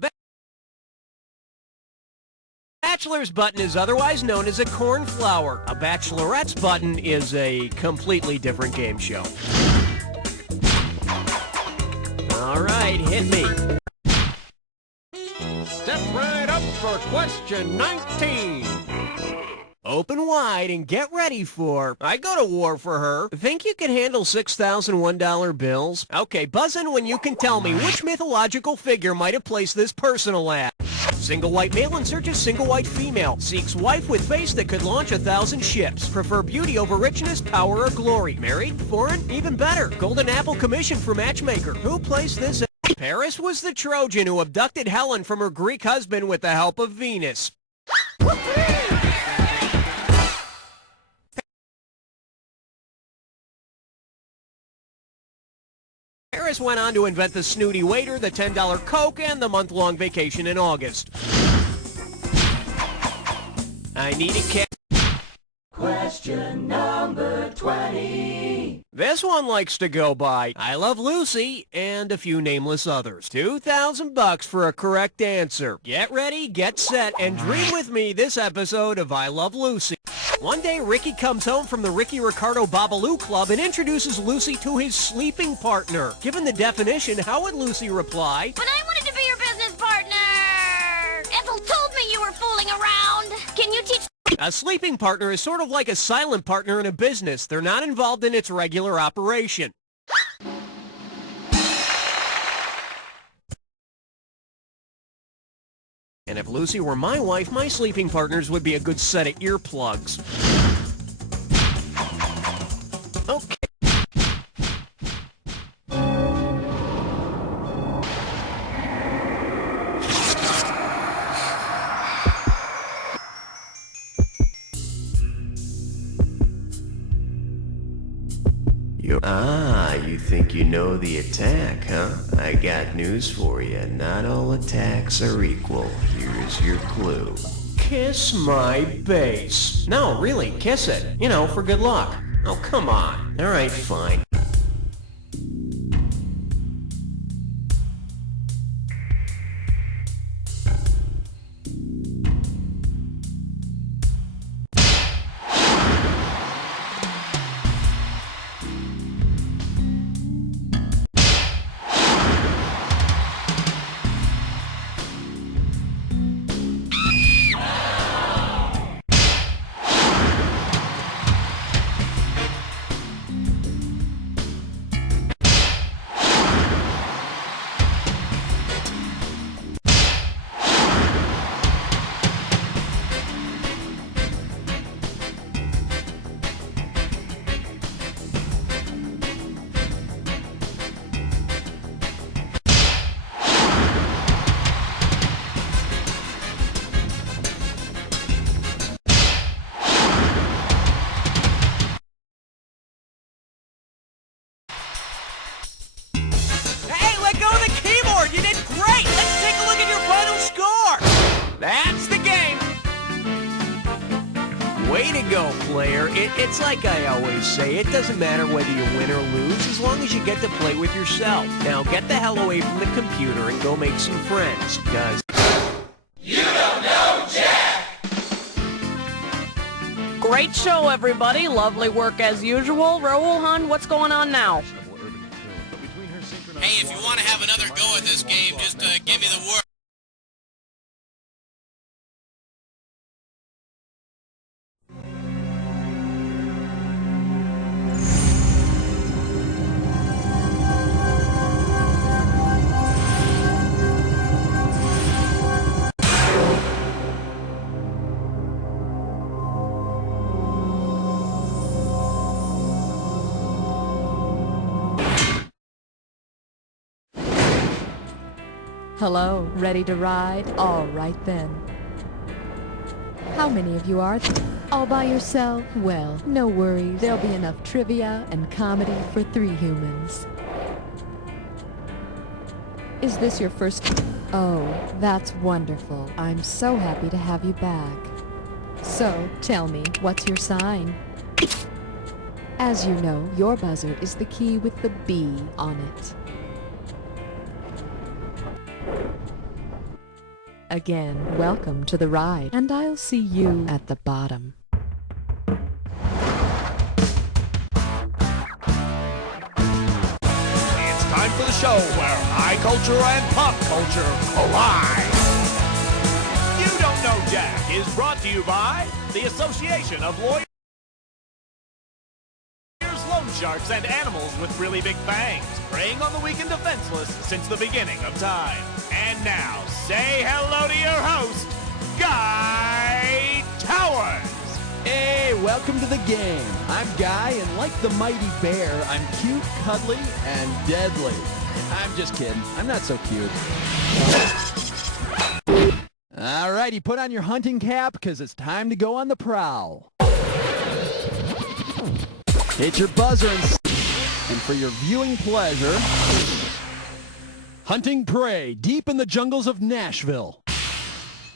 bachelor's button is otherwise known as a cornflower. A bachelorette's button is a completely different game show. All right, hit me. Step right up for question 19. Open wide and get ready for, I go to war for her. Think you can handle $6,001 bills? Okay, buzz in when you can tell me which mythological figure might have placed this personal ad. Single white male in search of single white female. Seeks wife with face that could launch 1,000 ships. Prefer beauty over richness, power, or glory. Married? Foreign? Even better. Golden apple commission for matchmaker. Who placed this ad? Paris was the Trojan who abducted Helen from her Greek husband with the help of Venus. Paris went on to invent the snooty waiter, the $10 Coke, and the month-long vacation in August. I need a cat. Question number 20. This one likes to go by I Love Lucy and a few nameless others. $2,000 for a correct answer. Get ready, get set, and dream with me this episode of I Love Lucy. One day, Ricky comes home from the Ricky Ricardo Babalu Club and introduces Lucy to his sleeping partner. Given the definition, how would Lucy reply? But I wanted to be your business partner! Ethel told me you were fooling around! Can you teach... A sleeping partner is sort of like a silent partner in a business. They're not involved in its regular operation. And if Lucy were my wife, my sleeping partners would be a good set of earplugs. Okay. You think you know the attack, huh? I got news for you. Not all attacks are equal. Here's your clue. Kiss my bass. No, really, kiss it. You know, for good luck. Oh, come on. All right, fine. That's the game. Way to go, player. It's like I always say, it doesn't matter whether you win or lose as long as you get to play with yourself. Now get the hell away from the computer and go make some friends, because You don't know Jack! Great show, everybody. Lovely work as usual. Raoul Hun, what's going on now? Hey, if you want to have another go at this game, just give me the word. Hello, ready to ride? All right then. How many of you are there? All by yourself? Well, no worries. There'll be enough trivia and comedy for 3 humans. Is this your first... Oh, that's wonderful. I'm so happy to have you back. So, tell me, what's your sign? As you know, your buzzer is the key with the B on it. Again, welcome to the ride, and I'll see you at the bottom. It's time for the show where high culture and pop culture collide. You Don't Know Jack is brought to you by the Association of Lawyers, Loan Sharks, and Animals with Really Big Fangs, preying on the weak and defenseless since the beginning of time. And now, say hello to your host, Guy Towers. Hey, welcome to the game. I'm Guy, and like the mighty bear, I'm cute, cuddly, and deadly. I'm just kidding. I'm not so cute. All righty, put on your hunting cap, because it's time to go on the prowl. Hit your buzzer and for your viewing pleasure, hunting prey deep in the jungles of Nashville.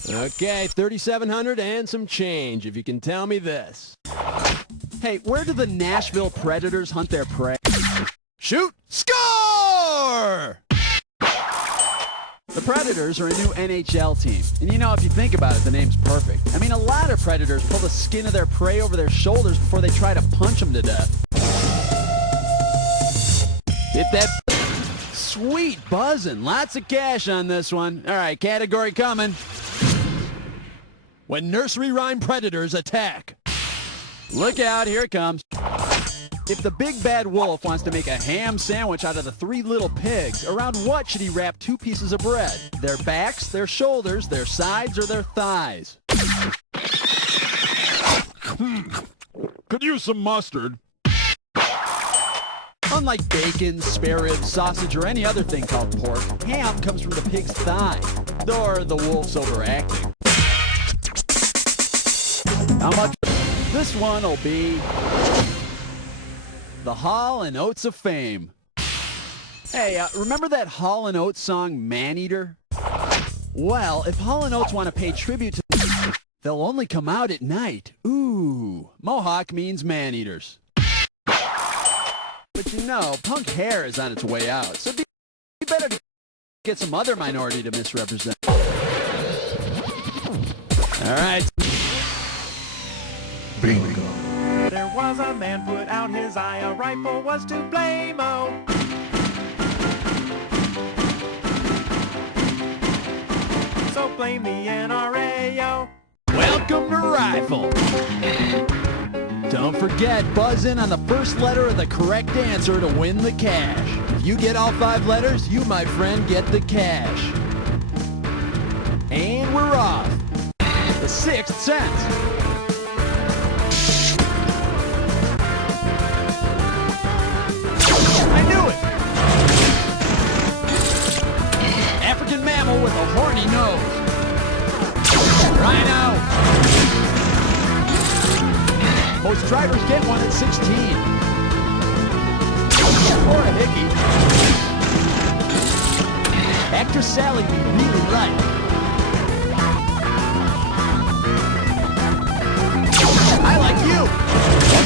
Okay, 3,700 and some change, if you can tell me this. Hey, where do the Nashville Predators hunt their prey? Shoot! Score! The Predators are a new NHL team. And you know, if you think about it, the name's perfect. I mean, a lot of Predators pull the skin of their prey over their shoulders before they try to punch them to death. Hit that sweet buzzing. Lots of cash on this one. All right, category coming. When nursery rhyme predators attack. Look out, here it comes. If the big bad wolf wants to make a ham sandwich out of the 3 little pigs, around what should he wrap 2 pieces of bread? Their backs, their shoulders, their sides, or their thighs? Could use some mustard. Unlike bacon, spare ribs, sausage, or any other thing called pork, ham comes from the pig's thigh, or the wolf's overacting. How much? This one will be the Hall & Oates of Fame. Hey, remember that Hall & Oates song, Man-Eater? Well, if Hall & Oates want to pay tribute to... they'll only come out at night. Ooh, Mohawk means man-eaters. But you know, punk hair is on its way out, so be better to get some other minority to misrepresent. All right. Bingo. There was a man put out his eye, a rifle was to blame-o. So blame the NRA-o. Welcome to Rifle. Don't forget, buzz in on the first letter of the correct answer to win the cash. If you get all 5 letters, you, my friend, get the cash. And we're off. The 6th Sense. I knew it! African mammal with a horny nose. Rhino. Most drivers get one at 16. Or a hickey. Actress Sally we really like.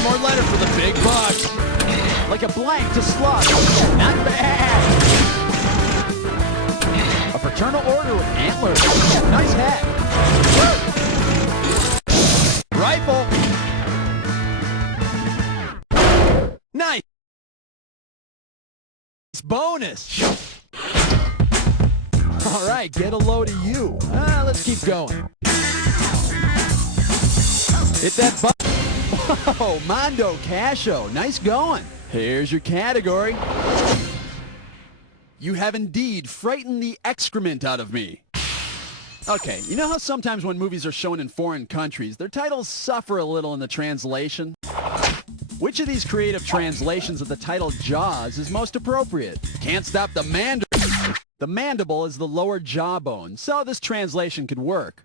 one more letter for the big bucks. Like a blank to slug. Not bad. A fraternal order with antlers. Nice hat. Woo! Rifle. Nice. Bonus. All right, get a load of you. Let's keep going. Hit that button. Whoa, Mondo Casho. Nice going. Here's your category. You have indeed frightened the excrement out of me. Okay, you know how sometimes when movies are shown in foreign countries, their titles suffer a little in the translation? Which of these creative translations of the title Jaws is most appropriate? Can't stop the mandible. The mandible is the lower jawbone, so this translation could work.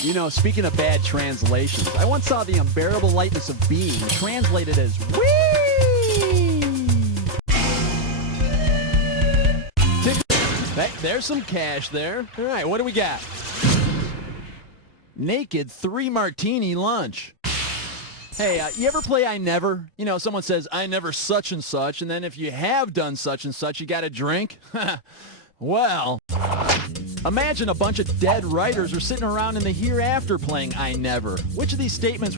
You know, speaking of bad translations, I once saw The Unbearable Lightness of Being translated as whee! There's some cash there. All right, what do we got? Naked 3 martini lunch. Hey, you ever play I Never? You know, someone says, I never such and such, and then if you have done such and such, you got a drink? Well, imagine a bunch of dead writers are sitting around in the hereafter playing I Never. Which of these statements...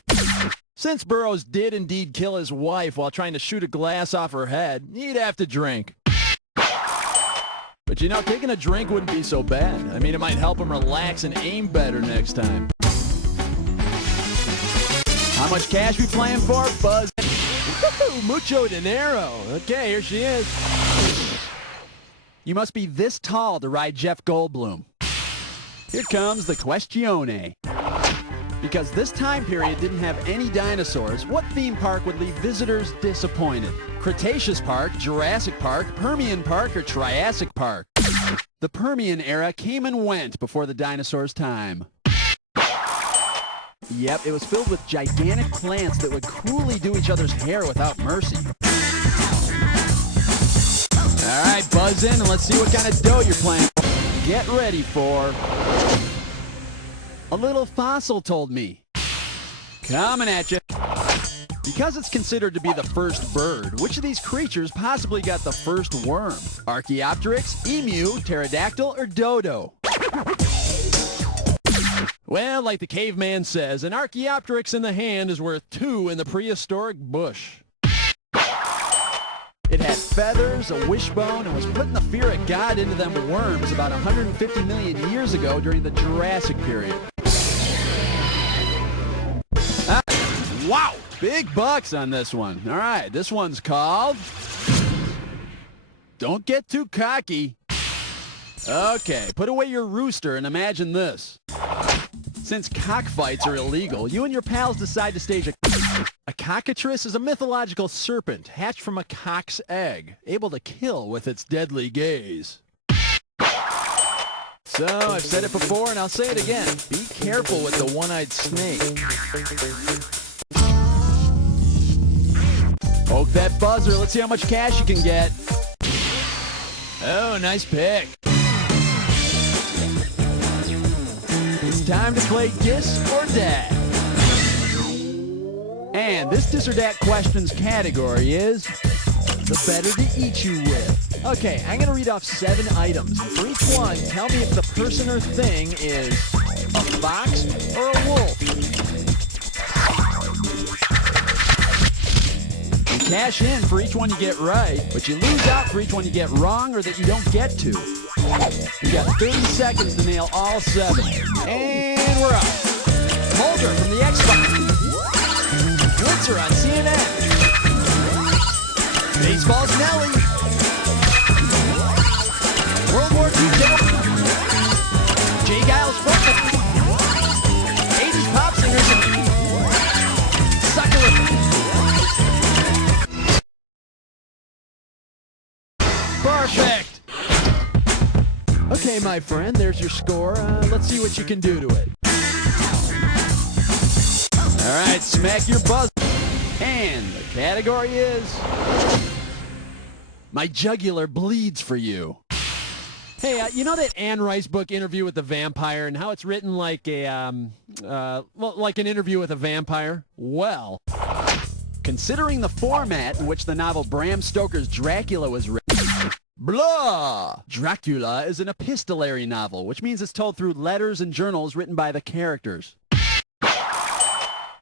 Since Burroughs did indeed kill his wife while trying to shoot a glass off her head, he'd have to drink. But you know, taking a drink wouldn't be so bad. I mean, it might help him relax and aim better next time. How much cash we playing for? Buzz. Woo-hoo, mucho dinero. Okay, here she is. You must be this tall to ride Jeff Goldblum. Here comes the questione. Because this time period didn't have any dinosaurs, what theme park would leave visitors disappointed? Cretaceous Park, Jurassic Park, Permian Park, or Triassic Park? The Permian era came and went before the dinosaurs' time. Yep, it was filled with gigantic plants that would cruelly do each other's hair without mercy. All right, buzz in and let's see what kind of dough you're playing for. Get ready for... A little fossil told me. Coming at you. Because it's considered to be the first bird, which of these creatures possibly got the first worm? Archaeopteryx, emu, pterodactyl, or dodo? Well, like the caveman says, an Archaeopteryx in the hand is worth 2 in the prehistoric bush. It had feathers, a wishbone, and was putting the fear of God into them worms about 150 million years ago during the Jurassic period. Wow, big bucks on this one. All right, this one's called... Don't get too cocky. Okay, put away your rooster and imagine this. Since cockfights are illegal, you and your pals decide to stage a cockatrice is a mythological serpent hatched from a cock's egg, able to kill with its deadly gaze. So, I've said it before and I'll say it again. Be careful with the one-eyed snake. Poke that buzzer. Let's see how much cash you can get. Oh, nice pick. It's time to play Dis or Dat. And this Dis or Dat questions category is the better to eat you with. Okay, I'm going to read off 7 items. For each one, tell me if the person or thing is a fox or a wolf. You cash in for each one you get right, but you lose out for each one you get wrong or that you don't get to. You got 30 seconds to nail all 7. And we're up. Mulder from the X-Files. Blitzer on CNN. Baseball's Nelly. World War II General. Jay Giles football. 80s pop singers. Succulent. Perfect. Okay, my friend, there's your score. Let's see what you can do to it. All right, smack your buzzer. And the category is... My jugular bleeds for you. Hey, you know that Anne Rice book, Interview with the Vampire, and how it's written like a, like an interview with a vampire? Well, considering the format in which the novel Bram Stoker's Dracula was written, blah! Dracula is an epistolary novel, which means it's told through letters and journals written by the characters.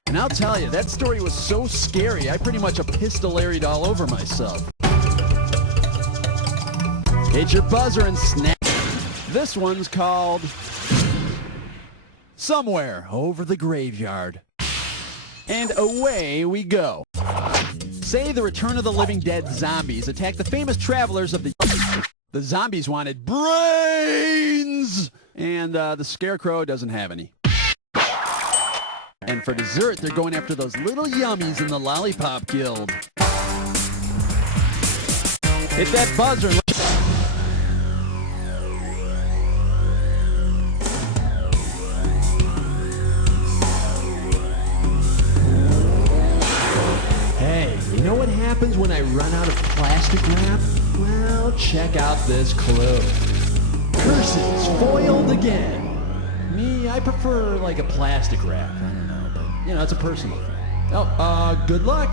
And I'll tell you, that story was so scary, I pretty much epistolaried all over myself. Hit your buzzer and snap. This one's called Somewhere Over the Graveyard. And away we go. Say the Return of the Living Dead zombies attacked the famous travelers of the... The zombies wanted brains! And the Scarecrow doesn't have any. And for dessert, they're going after those little yummies in the Lollipop Guild. Hit that buzzer and... Hey, you know what happens when I run out of plastic wrap? Well, check out this clue. Curses foiled again. Me, I prefer like a plastic wrap. I don't know, but you know, it's a personal thing. Oh, good luck.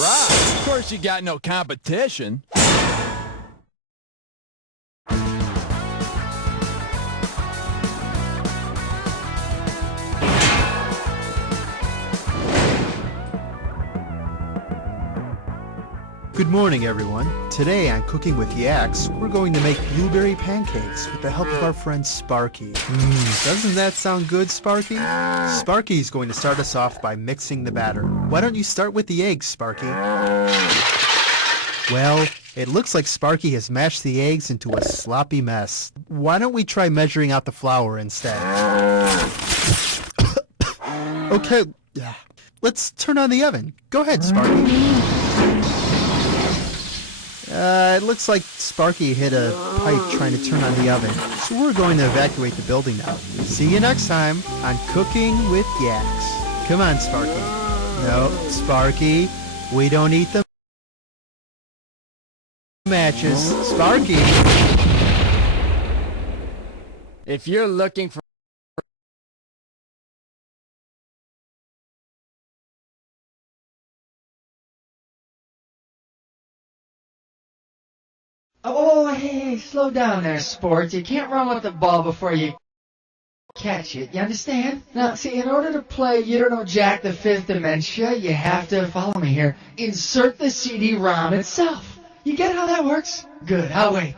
Of course you got no competition. Good morning, everyone. Today on Cooking with Yaks, we're going to make blueberry pancakes with the help of our friend Sparky. Doesn't that sound good, Sparky? Sparky's going to start us off by mixing the batter. Why don't you start with the eggs, Sparky? Well, it looks like Sparky has mashed the eggs into a sloppy mess. Why don't we try measuring out the flour instead? Okay, let's turn on the oven. Go ahead, Sparky. It looks like Sparky hit a pipe trying to turn on the oven, so we're going to evacuate the building now. See you next time on Cooking with Yaks. Come on, Sparky. No, Sparky, we don't eat the matches. Sparky! If you're looking for Oh, hey, slow down there, sport. You can't run with the ball before you catch it, you understand? Now, see, in order to play You Don't Know Jack the Fifth Dementia, you have to, follow me here, insert the CD-ROM itself. You get how that works? Good, I'll wait.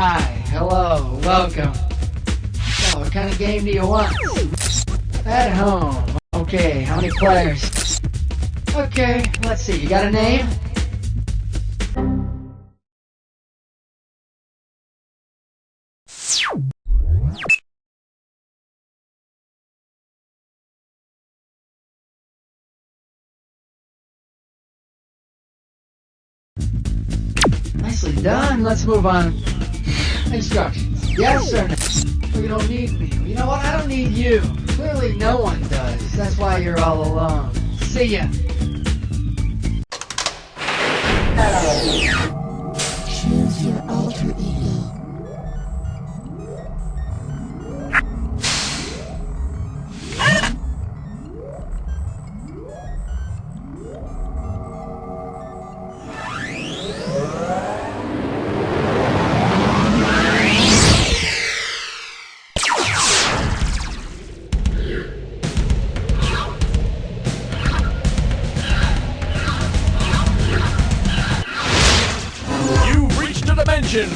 Hi, hello, welcome. Oh, kind of game do you want? At home. Okay, how many players? Okay, let's see. You got a name? Nicely done. Let's move on. Instructions. Yes or no? Well, you don't need me. You know what? I don't need you. Clearly no one does. That's why you're all alone. See ya. Choose your alter ego.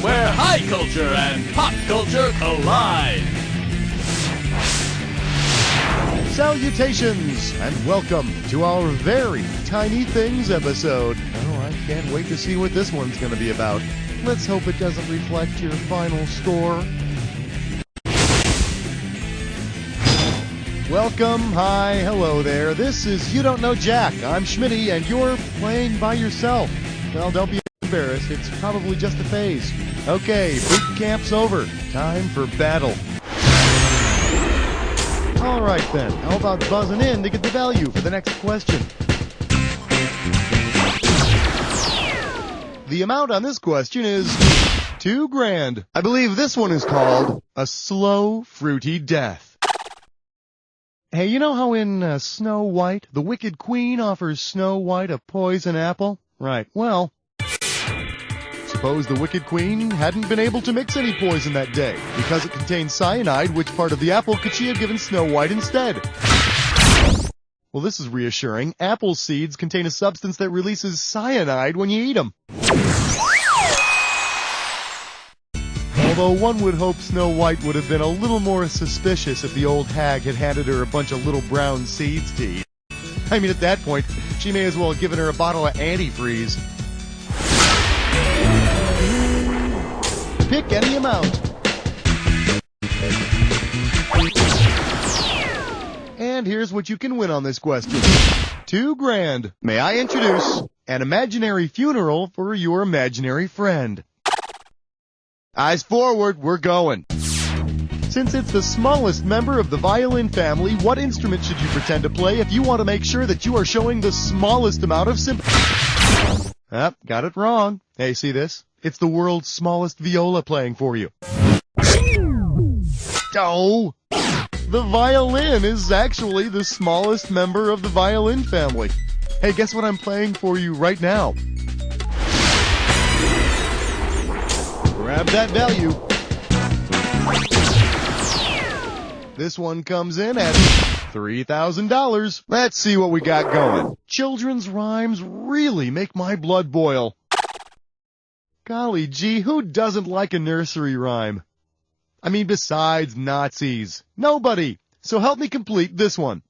Where high culture and pop culture collide. Salutations and welcome to our very Tiny Things episode. Oh, I can't wait to see what this one's going to be about. Let's hope it doesn't reflect your final score. Welcome, hi, hello there. This is You Don't Know Jack. I'm Schmitty and you're playing by yourself. Well, don't be embarrassed. It's probably just a phase. Okay, boot camp's over. Time for battle. All right then, how about buzzing in to get the value for the next question? The amount on this question is $2,000. I believe this one is called A Slow, Fruity Death. Hey, you know how in Snow White, the Wicked Queen offers Snow White a poison apple? Right, well, suppose the Wicked Queen hadn't been able to mix any poison that day. Because it contained cyanide, which part of the apple could she have given Snow White instead? Well, this is reassuring. Apple seeds contain a substance that releases cyanide when you eat them. Although one would hope Snow White would have been a little more suspicious if the old hag had handed her a bunch of little brown seeds to eat. I mean, at that point, she may as well have given her a bottle of antifreeze. Pick any amount. And here's what you can win on this question. $2,000. May I introduce an imaginary funeral for your imaginary friend. Eyes forward, we're going. Since it's the smallest member of the violin family, what instrument should you pretend to play if you want to make sure that you are showing the smallest amount of sympathy? Got it wrong. Hey, see this? It's the world's smallest viola playing for you. Oh! The violin is actually the smallest member of the violin family. Hey, guess what I'm playing for you right now? Grab that value. This one comes in at $3,000. Let's see what we got going. Children's rhymes really make my blood boil. Golly gee, who doesn't like a nursery rhyme? I mean, besides Nazis. Nobody. So help me complete this one.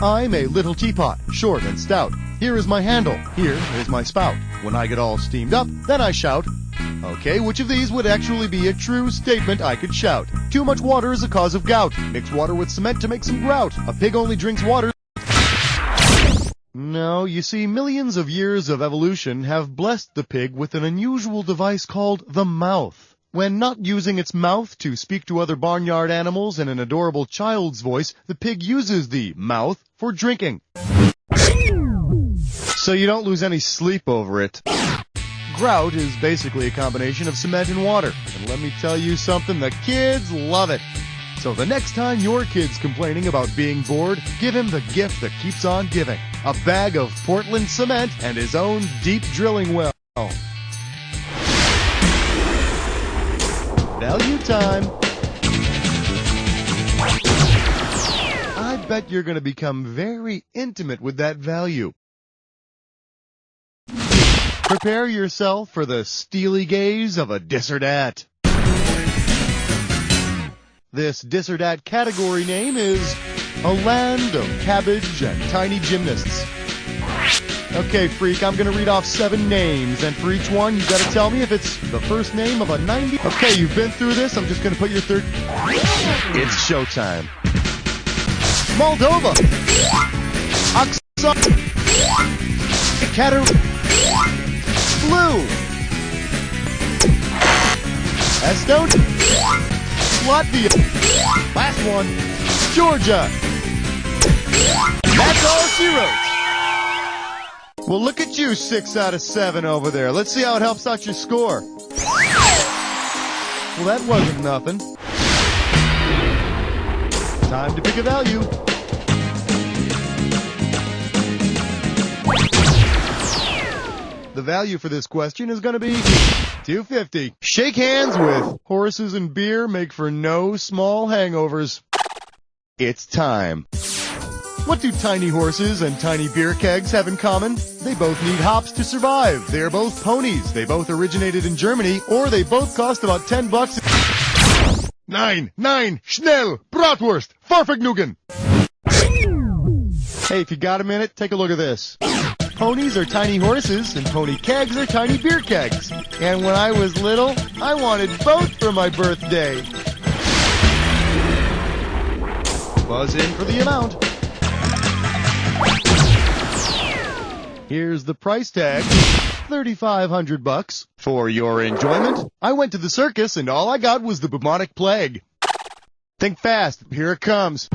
I'm a little teapot, short and stout. Here is my handle. Here is my spout. When I get all steamed up, then I shout. Okay, which of these would actually be a true statement I could shout? Too much water is a cause of gout. Mix water with cement to make some grout. A pig only drinks water. No, you see, millions of years of evolution have blessed the pig with an unusual device called the mouth. When not using its mouth to speak to other barnyard animals in an adorable child's voice, the pig uses the mouth for drinking. So you don't lose any sleep over it. Grout is basically a combination of cement and water. And let me tell you something, the kids love it. So the next time your kid's complaining about being bored, give him the gift that keeps on giving. A bag of Portland cement and his own deep drilling well. Value time. I bet you're going to become very intimate with that value. Prepare yourself for the steely gaze of a disserdate. This dis or dat category name is A Land of Cabbage and Tiny Gymnasts. Okay, freak, I'm going to read off 7 names, and for each one, you got to tell me if it's the first name of a 90... Okay, you've been through this. I'm just going to put your third... It's showtime. Moldova. Oxford. Cater... Blue. Estonia. Latvia. Last one. Georgia. That's all she wrote. Well, look at you, 6 out of 7 over there. Let's see how it helps out your score. Well, that wasn't nothing. Time to pick a value. The value for this question is going to be $2.50. Shake hands with horses and beer make for no small hangovers. It's time. What do tiny horses and tiny beer kegs have in common? They both need hops to survive. They're both ponies. They both originated in Germany, or they both cost about $10. Nein, schnell, Bratwurst, Fahrvergnügen. Hey, if you got a minute, take a look at this. Ponies are tiny horses, and pony kegs are tiny beer kegs. And when I was little, I wanted both for my birthday. Buzz in for the amount. Here's the price tag, $3,500. For your enjoyment, I went to the circus and all I got was the bubonic plague. Think fast, here it comes.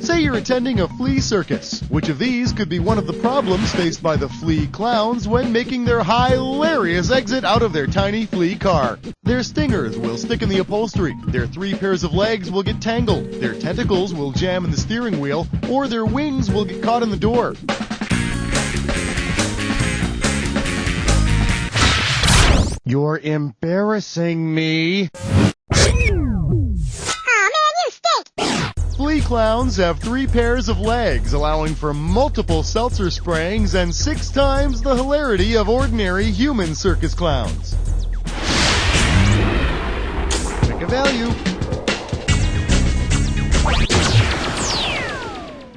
Say you're attending a flea circus. Which of these could be one of the problems faced by the flea clowns when making their hilarious exit out of their tiny flea car? Their stingers will stick in the upholstery, their 3 pairs of legs will get tangled, their tentacles will jam in the steering wheel, or their wings will get caught in the door. You're embarrassing me. Flea clowns have 3 pairs of legs, allowing for multiple seltzer sprayings and 6 times the hilarity of ordinary human circus clowns. Pick a value.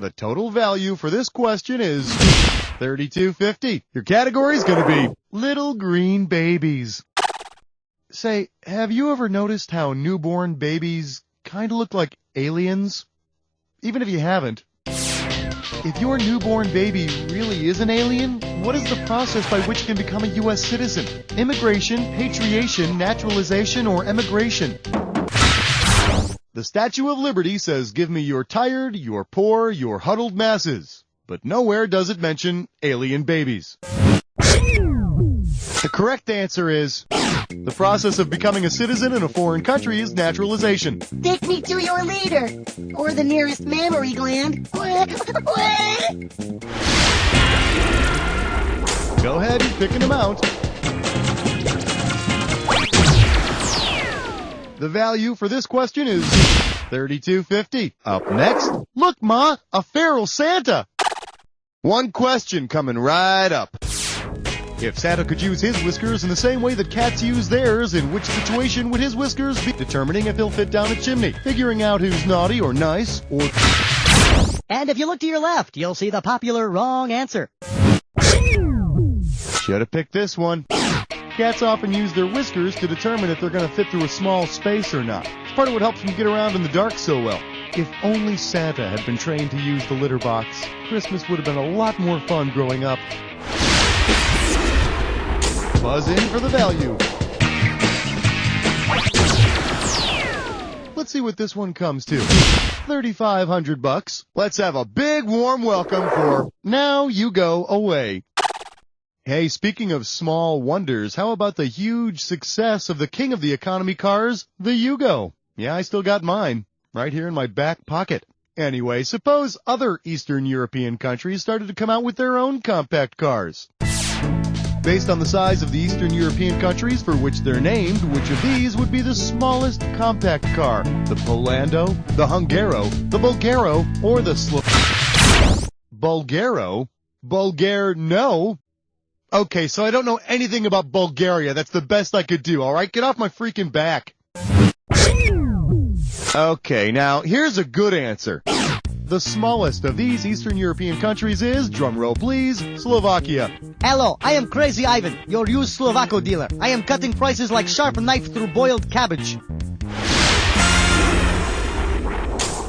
The total value for this question is $32.50. Your category is going to be Little Green Babies. Say, have you ever noticed how newborn babies kind of look like aliens? Even if you haven't. If your newborn baby really is an alien, what is the process by which can become a U.S. citizen? Immigration, patriation, naturalization, or emigration? The Statue of Liberty says, give me your tired, your poor, your huddled masses. But nowhere does it mention alien babies. The correct answer is, the process of becoming a citizen in a foreign country is naturalization. Take me to your leader, or the nearest mammary gland. Go ahead and pick an amount. The value for this question is $32.50. Up next, look, Ma, a feral Santa. One question coming right up. If Santa could use his whiskers in the same way that cats use theirs, in which situation would his whiskers be? Determining if he'll fit down a chimney, figuring out who's naughty or nice, or... And if you look to your left, you'll see the popular wrong answer. Should have picked this one. Cats often use their whiskers to determine if they're going to fit through a small space or not. It's part of what helps them get around in the dark so well. If only Santa had been trained to use the litter box, Christmas would have been a lot more fun growing up. Buzz in for the value. Let's see what this one comes to. $3,500. Let's have a big warm welcome for Now You Go Away. Hey, speaking of small wonders, how about the huge success of the king of the economy cars, the Yugo? Yeah, I still got mine, right here in my back pocket. Anyway, suppose other Eastern European countries started to come out with their own compact cars. Based on the size of the Eastern European countries for which they're named, which of these would be the smallest compact car? The Polando, the Hungaro, the Bulgaro, or the Bulgaro? No. Okay, so I don't know anything about Bulgaria. That's the best I could do, alright? Get off my freaking back. Okay, now here's a good answer. The smallest of these Eastern European countries is, drumroll please, Slovakia. Hello, I am Crazy Ivan, your used Slovako dealer. I am cutting prices like sharp knife through boiled cabbage.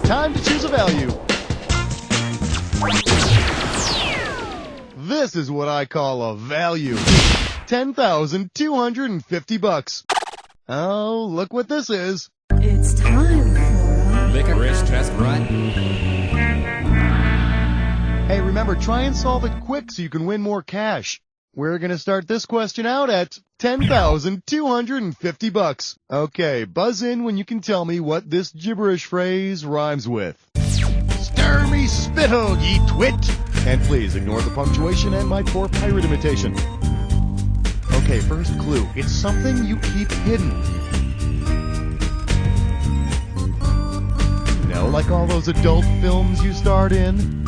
Time to choose a value. This is what I call a value. $10,250. Oh, look what this is. It's time for Licorice test run. Hey, remember, try and solve it quick so you can win more cash. We're gonna start this question out at $10,250. Okay, buzz in when you can tell me what this gibberish phrase rhymes with. Stir me spittle, ye twit! And please ignore the punctuation and my poor pirate imitation. Okay, first clue. It's something you keep hidden. You know, like all those adult films you starred in.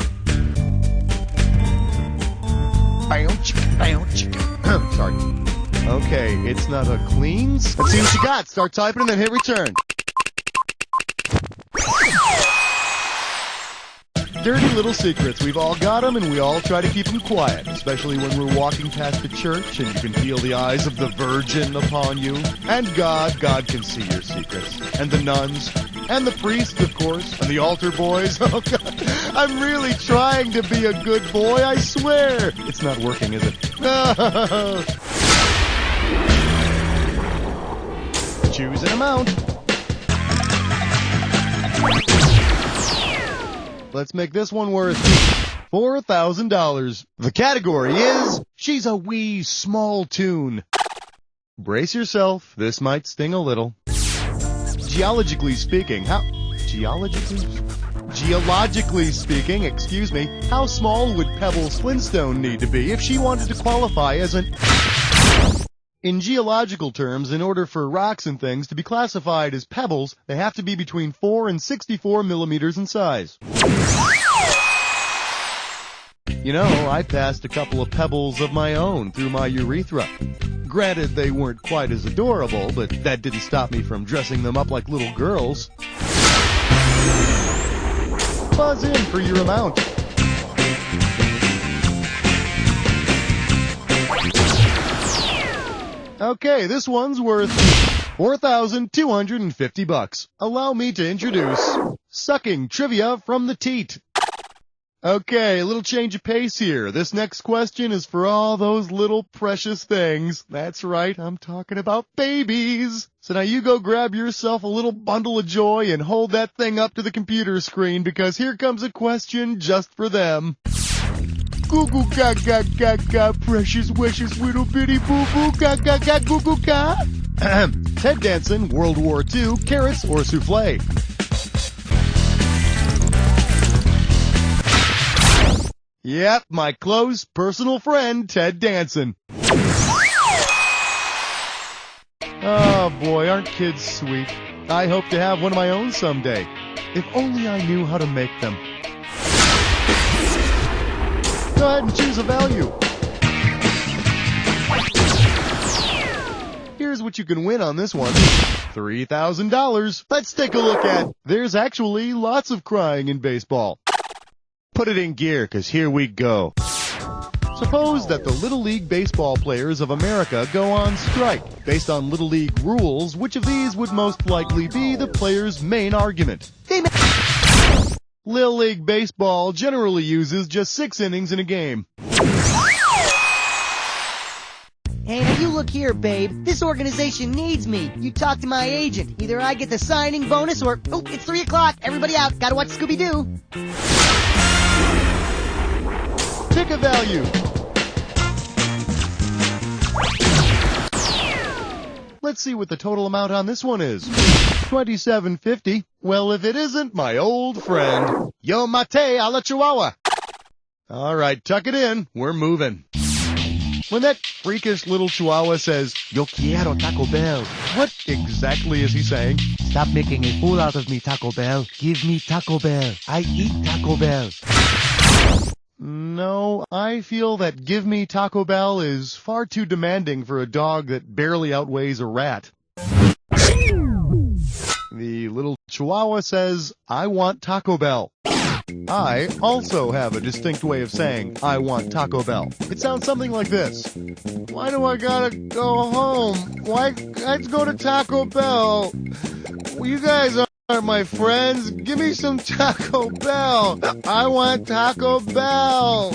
Sorry. Okay, it's not a cleans. Let's see what you got. Start typing and then hit return. Dirty little secrets. We've all got them, and we all try to keep them quiet, especially when we're walking past the church and you can feel the eyes of the Virgin upon you. And God can see your secrets. And the nuns. And the priests, of course. And the altar boys. Oh, God. I'm really trying to be a good boy, I swear. It's not working, is it? Choose an amount. Let's make this one worth $4,000. The category is, she's a wee small tune. Brace yourself, this might sting a little. Geologically speaking, how small would Pebbles Flintstone need to be if she wanted to qualify as an... In geological terms, in order for rocks and things to be classified as pebbles, they have to be between 4 and 64 millimeters in size. You know, I passed a couple of pebbles of my own through my urethra. Granted, they weren't quite as adorable, but that didn't stop me from dressing them up like little girls. Buzz in for your amount. Okay, this one's worth $4,250. Allow me to introduce sucking trivia from the teat. Okay, a little change of pace here. This next question is for all those little precious things. That's right, I'm talking about babies. So now you go grab yourself a little bundle of joy and hold that thing up to the computer screen, because here comes a question just for them. Goo goo ga ga ga ga, precious wishes, little bitty boo boo ga ga ga goo goo ga. Ted Danson, World War II, carrots or souffle? Yep, my close personal friend, Ted Danson. Oh boy, aren't kids sweet? I hope to have one of my own someday. If only I knew how to make them. Go ahead and choose a value. Here's what you can win on this one. $3,000. Let's take a look at, there's actually lots of crying in baseball. Put it in gear, 'cause here we go. Suppose that the Little League Baseball Players of America go on strike. Based on Little League rules, which of these would most likely be the players' main argument? Little League Baseball generally uses just 6 innings in a game. Hey, now you look here, babe. This organization needs me. You talk to my agent. Either I get the signing bonus or... Oh, it's 3 o'clock. Everybody out. Gotta watch Scooby-Doo. Pick a value. Let's see what the total amount on this one is. $27.50. Well, if it isn't my old friend, Yo Mate a la Chihuahua. All right, tuck it in. We're moving. When that freakish little Chihuahua says, Yo quiero Taco Bell, what exactly is he saying? Stop making a fool out of me, Taco Bell. Give me Taco Bell. I eat Taco Bell. No, I feel that Give Me Taco Bell is far too demanding for a dog that barely outweighs a rat. The little Chihuahua says, I want Taco Bell. I also have a distinct way of saying, I want Taco Bell. It sounds something like this. Why do I gotta go home? Why? Let's go to Taco Bell. Well, you guys are my friends. Give me some Taco Bell. I want Taco Bell.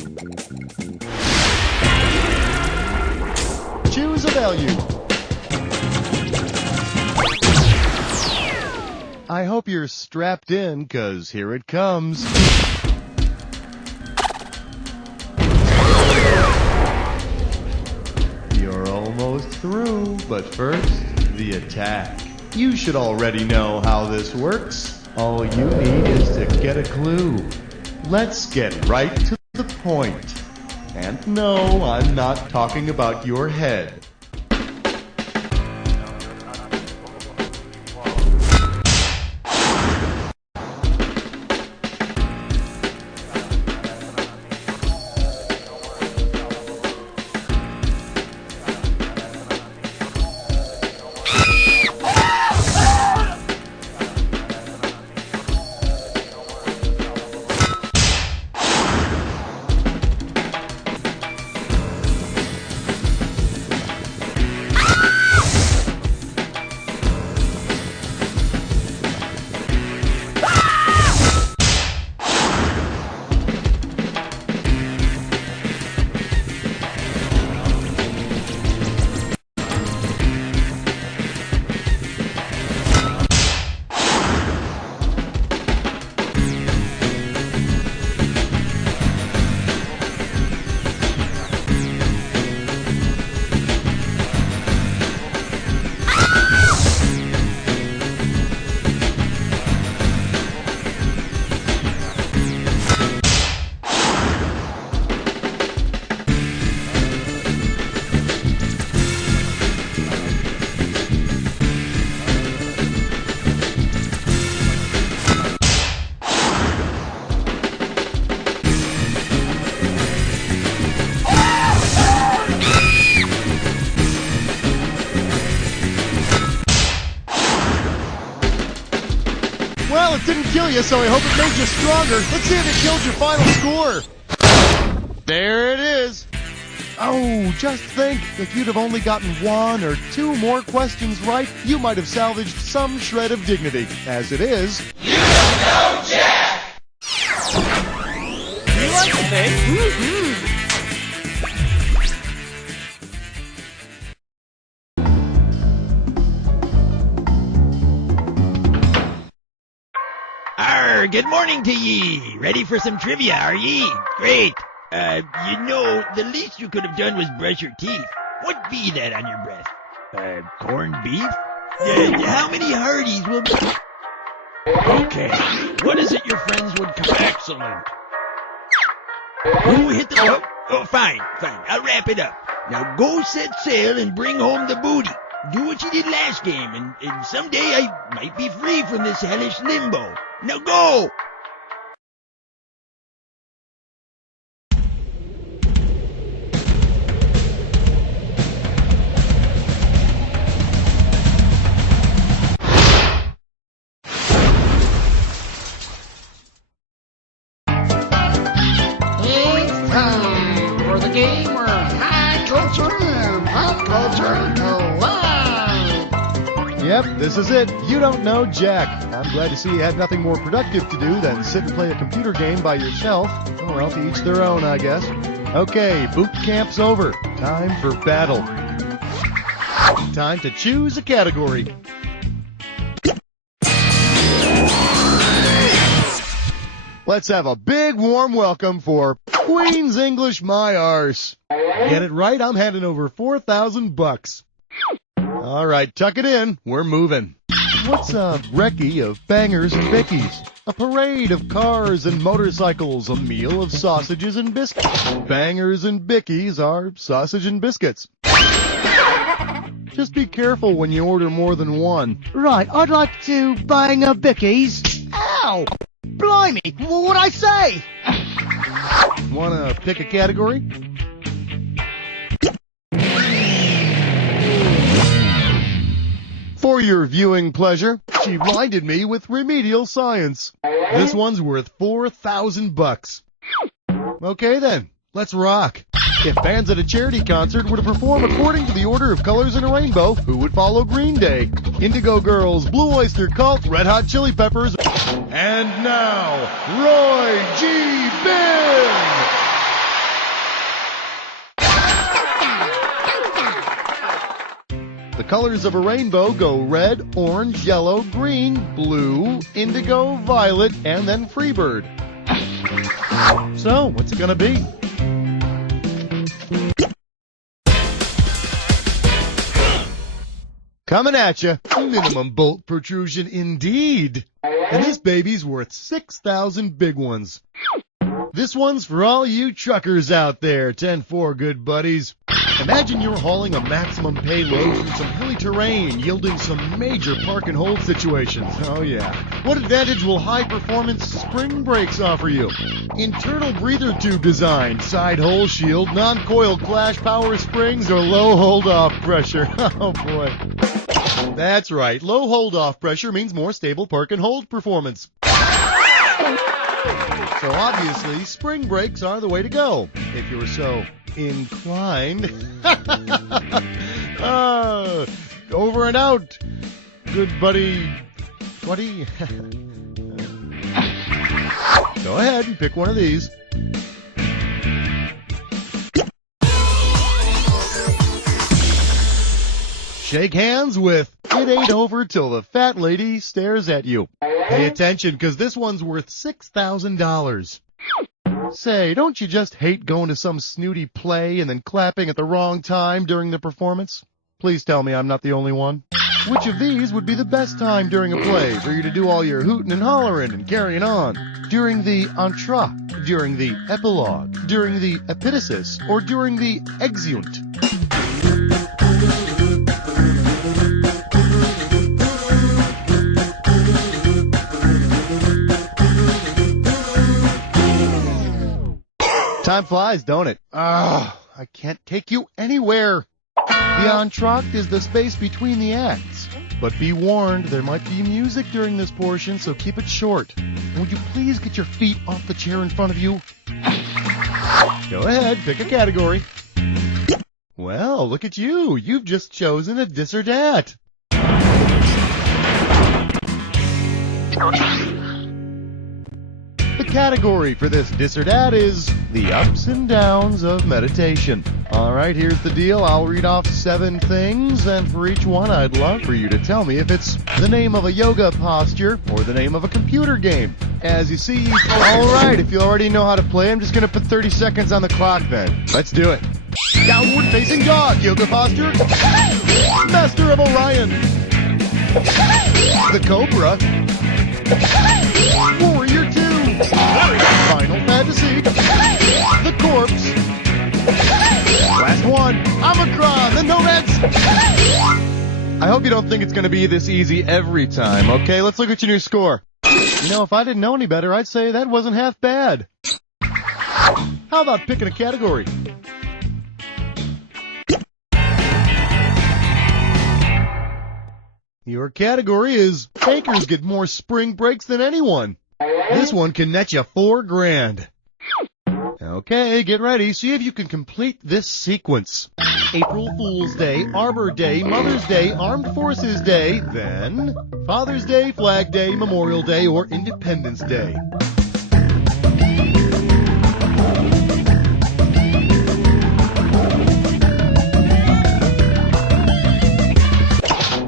Choose a value. I hope you're strapped in, 'cause here it comes. You're almost through, but first, the attack. You should already know how this works. All you need is to get a clue. Let's get right to the point. And no, I'm not talking about your head. Well, it didn't kill you, so I hope it made you stronger. Let's see if it killed your final score. There it is. Oh, just think, if you'd have only gotten 1 or 2 more questions right, you might have salvaged some shred of dignity. As it is, You don't know Jack! You like the thing? Good morning to ye. Ready for some trivia, are ye? Great. You know, the least you could have done was brush your teeth. What be that on your breath? Corned beef? How many Hardee's will be... Okay. What is it your friends would call... Excellent. Oh, hit the... Oh, fine. I'll wrap it up. Now go set sail and bring home the booty. Do what you did last game, and someday I might be free from this hellish limbo. Now go! It's time for the game where high culture and pop culture collide. Yep, this is it. You don't know Jack. I'm glad to see you had nothing more productive to do than sit and play a computer game by yourself. Oh, well, to each their own, I guess. Okay, boot camp's over. Time for battle. Time to choose a category. Let's have a big warm welcome for Queen's English My Arse. Get it right, I'm handing over $4,000. All right, tuck it in. We're moving. What's a recce of bangers and bickies? A parade of cars and motorcycles, a meal of sausages and biscuits. Bangers and bickies are sausage and biscuits. Just be careful when you order more than one. Right, I'd like to bang a bickies. Ow! Blimey, what'd I say? Wanna pick a category? For For your viewing pleasure, she blinded me with remedial science. This one's worth 4,000 bucks. Okay then, let's rock. If bands at a charity concert were to perform according to the order of colors in a rainbow, who would follow Green Day? Indigo Girls, Blue Oyster Cult, Red Hot Chili Peppers, and now, Roy G. Biv! The colors of a rainbow go red, orange, yellow, green, blue, indigo, violet, and then Freebird. So, what's it gonna be? Coming at you, minimum bolt protrusion indeed. And this baby's worth 6,000 big ones. This one's for all you truckers out there, 10-4 good buddies. Imagine you're hauling a maximum payload through some hilly terrain, yielding some major park and hold situations. Oh yeah. What advantage will high-performance spring brakes offer you? Internal breather tube design, side hole shield, non-coil clash power springs, or low hold-off pressure? Oh boy. That's right. Low hold-off pressure means more stable park and hold performance. So obviously, spring brakes are the way to go, if you're so inclined. Over and out, good buddy. Buddy. Go ahead and pick one of these. Shake hands with "It ain't over till the fat lady stares at you." Pay attention, because this one's worth $6,000. Say, don't you just hate going to some snooty play and then clapping at the wrong time during the performance? Please tell me I'm not the only one. Which of these would be the best time during a play for you to do all your hooting and hollering and carrying on? During the entr'acte, during the epilogue, during the epitasis, or during the exeunt? Time flies, don't it? I can't take you anywhere. The entr'acte is the space between the acts. But be warned, there might be music during this portion, so keep it short. And would you please get your feet off the chair in front of you? Go ahead, pick a category. Well, look at you. You've just chosen a dis or dat. The category for this dis or dat is the ups and downs of meditation. All right, here's the deal. I'll read off 7 things, and for each one, I'd love for you to tell me if it's the name of a yoga posture or the name of a computer game. As you see, all right, if you already know how to play, I'm just going to put 30 seconds on the clock then. Let's do it. Downward facing dog, yoga posture. Master of Orion. The Cobra. Warrior 2. Final Fantasy. The Corpse. Last one. Omicron, the Nomads. I hope you don't think it's going to be this easy every time, okay? Let's look at your new score. You know, if I didn't know any better, I'd say that wasn't half bad. How about picking a category? Your category is bakers get more spring breaks than anyone. This one can net you $4,000. Okay, get ready. See if you can complete this sequence. April Fool's Day, Arbor Day, Mother's Day, Armed Forces Day, then Father's Day, Flag Day, Memorial Day, or Independence Day.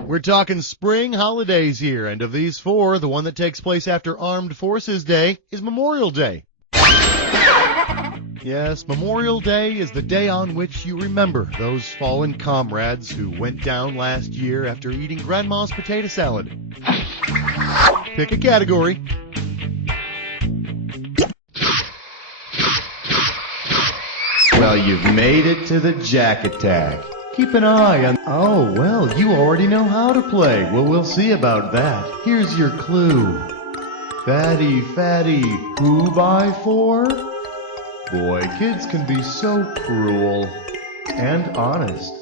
We're talking spring holidays here, and of these 4, the one that takes place after Armed Forces Day is Memorial Day. Yes, Memorial Day is the day on which you remember those fallen comrades who went down last year after eating Grandma's potato salad. Pick a category. Well, you've made it to the Jack Attack. Keep an eye on... Oh, well, you already know how to play. Well, we'll see about that. Here's your clue. Fatty, fatty, who by 4? Boy, kids can be so cruel and honest.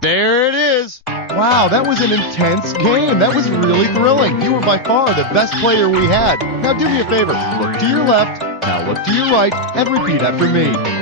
There it is. Wow, that was an intense game. That was really thrilling. You were by far the best player we had. Now do me a favor. Look to your left. Now look to your right and repeat after me.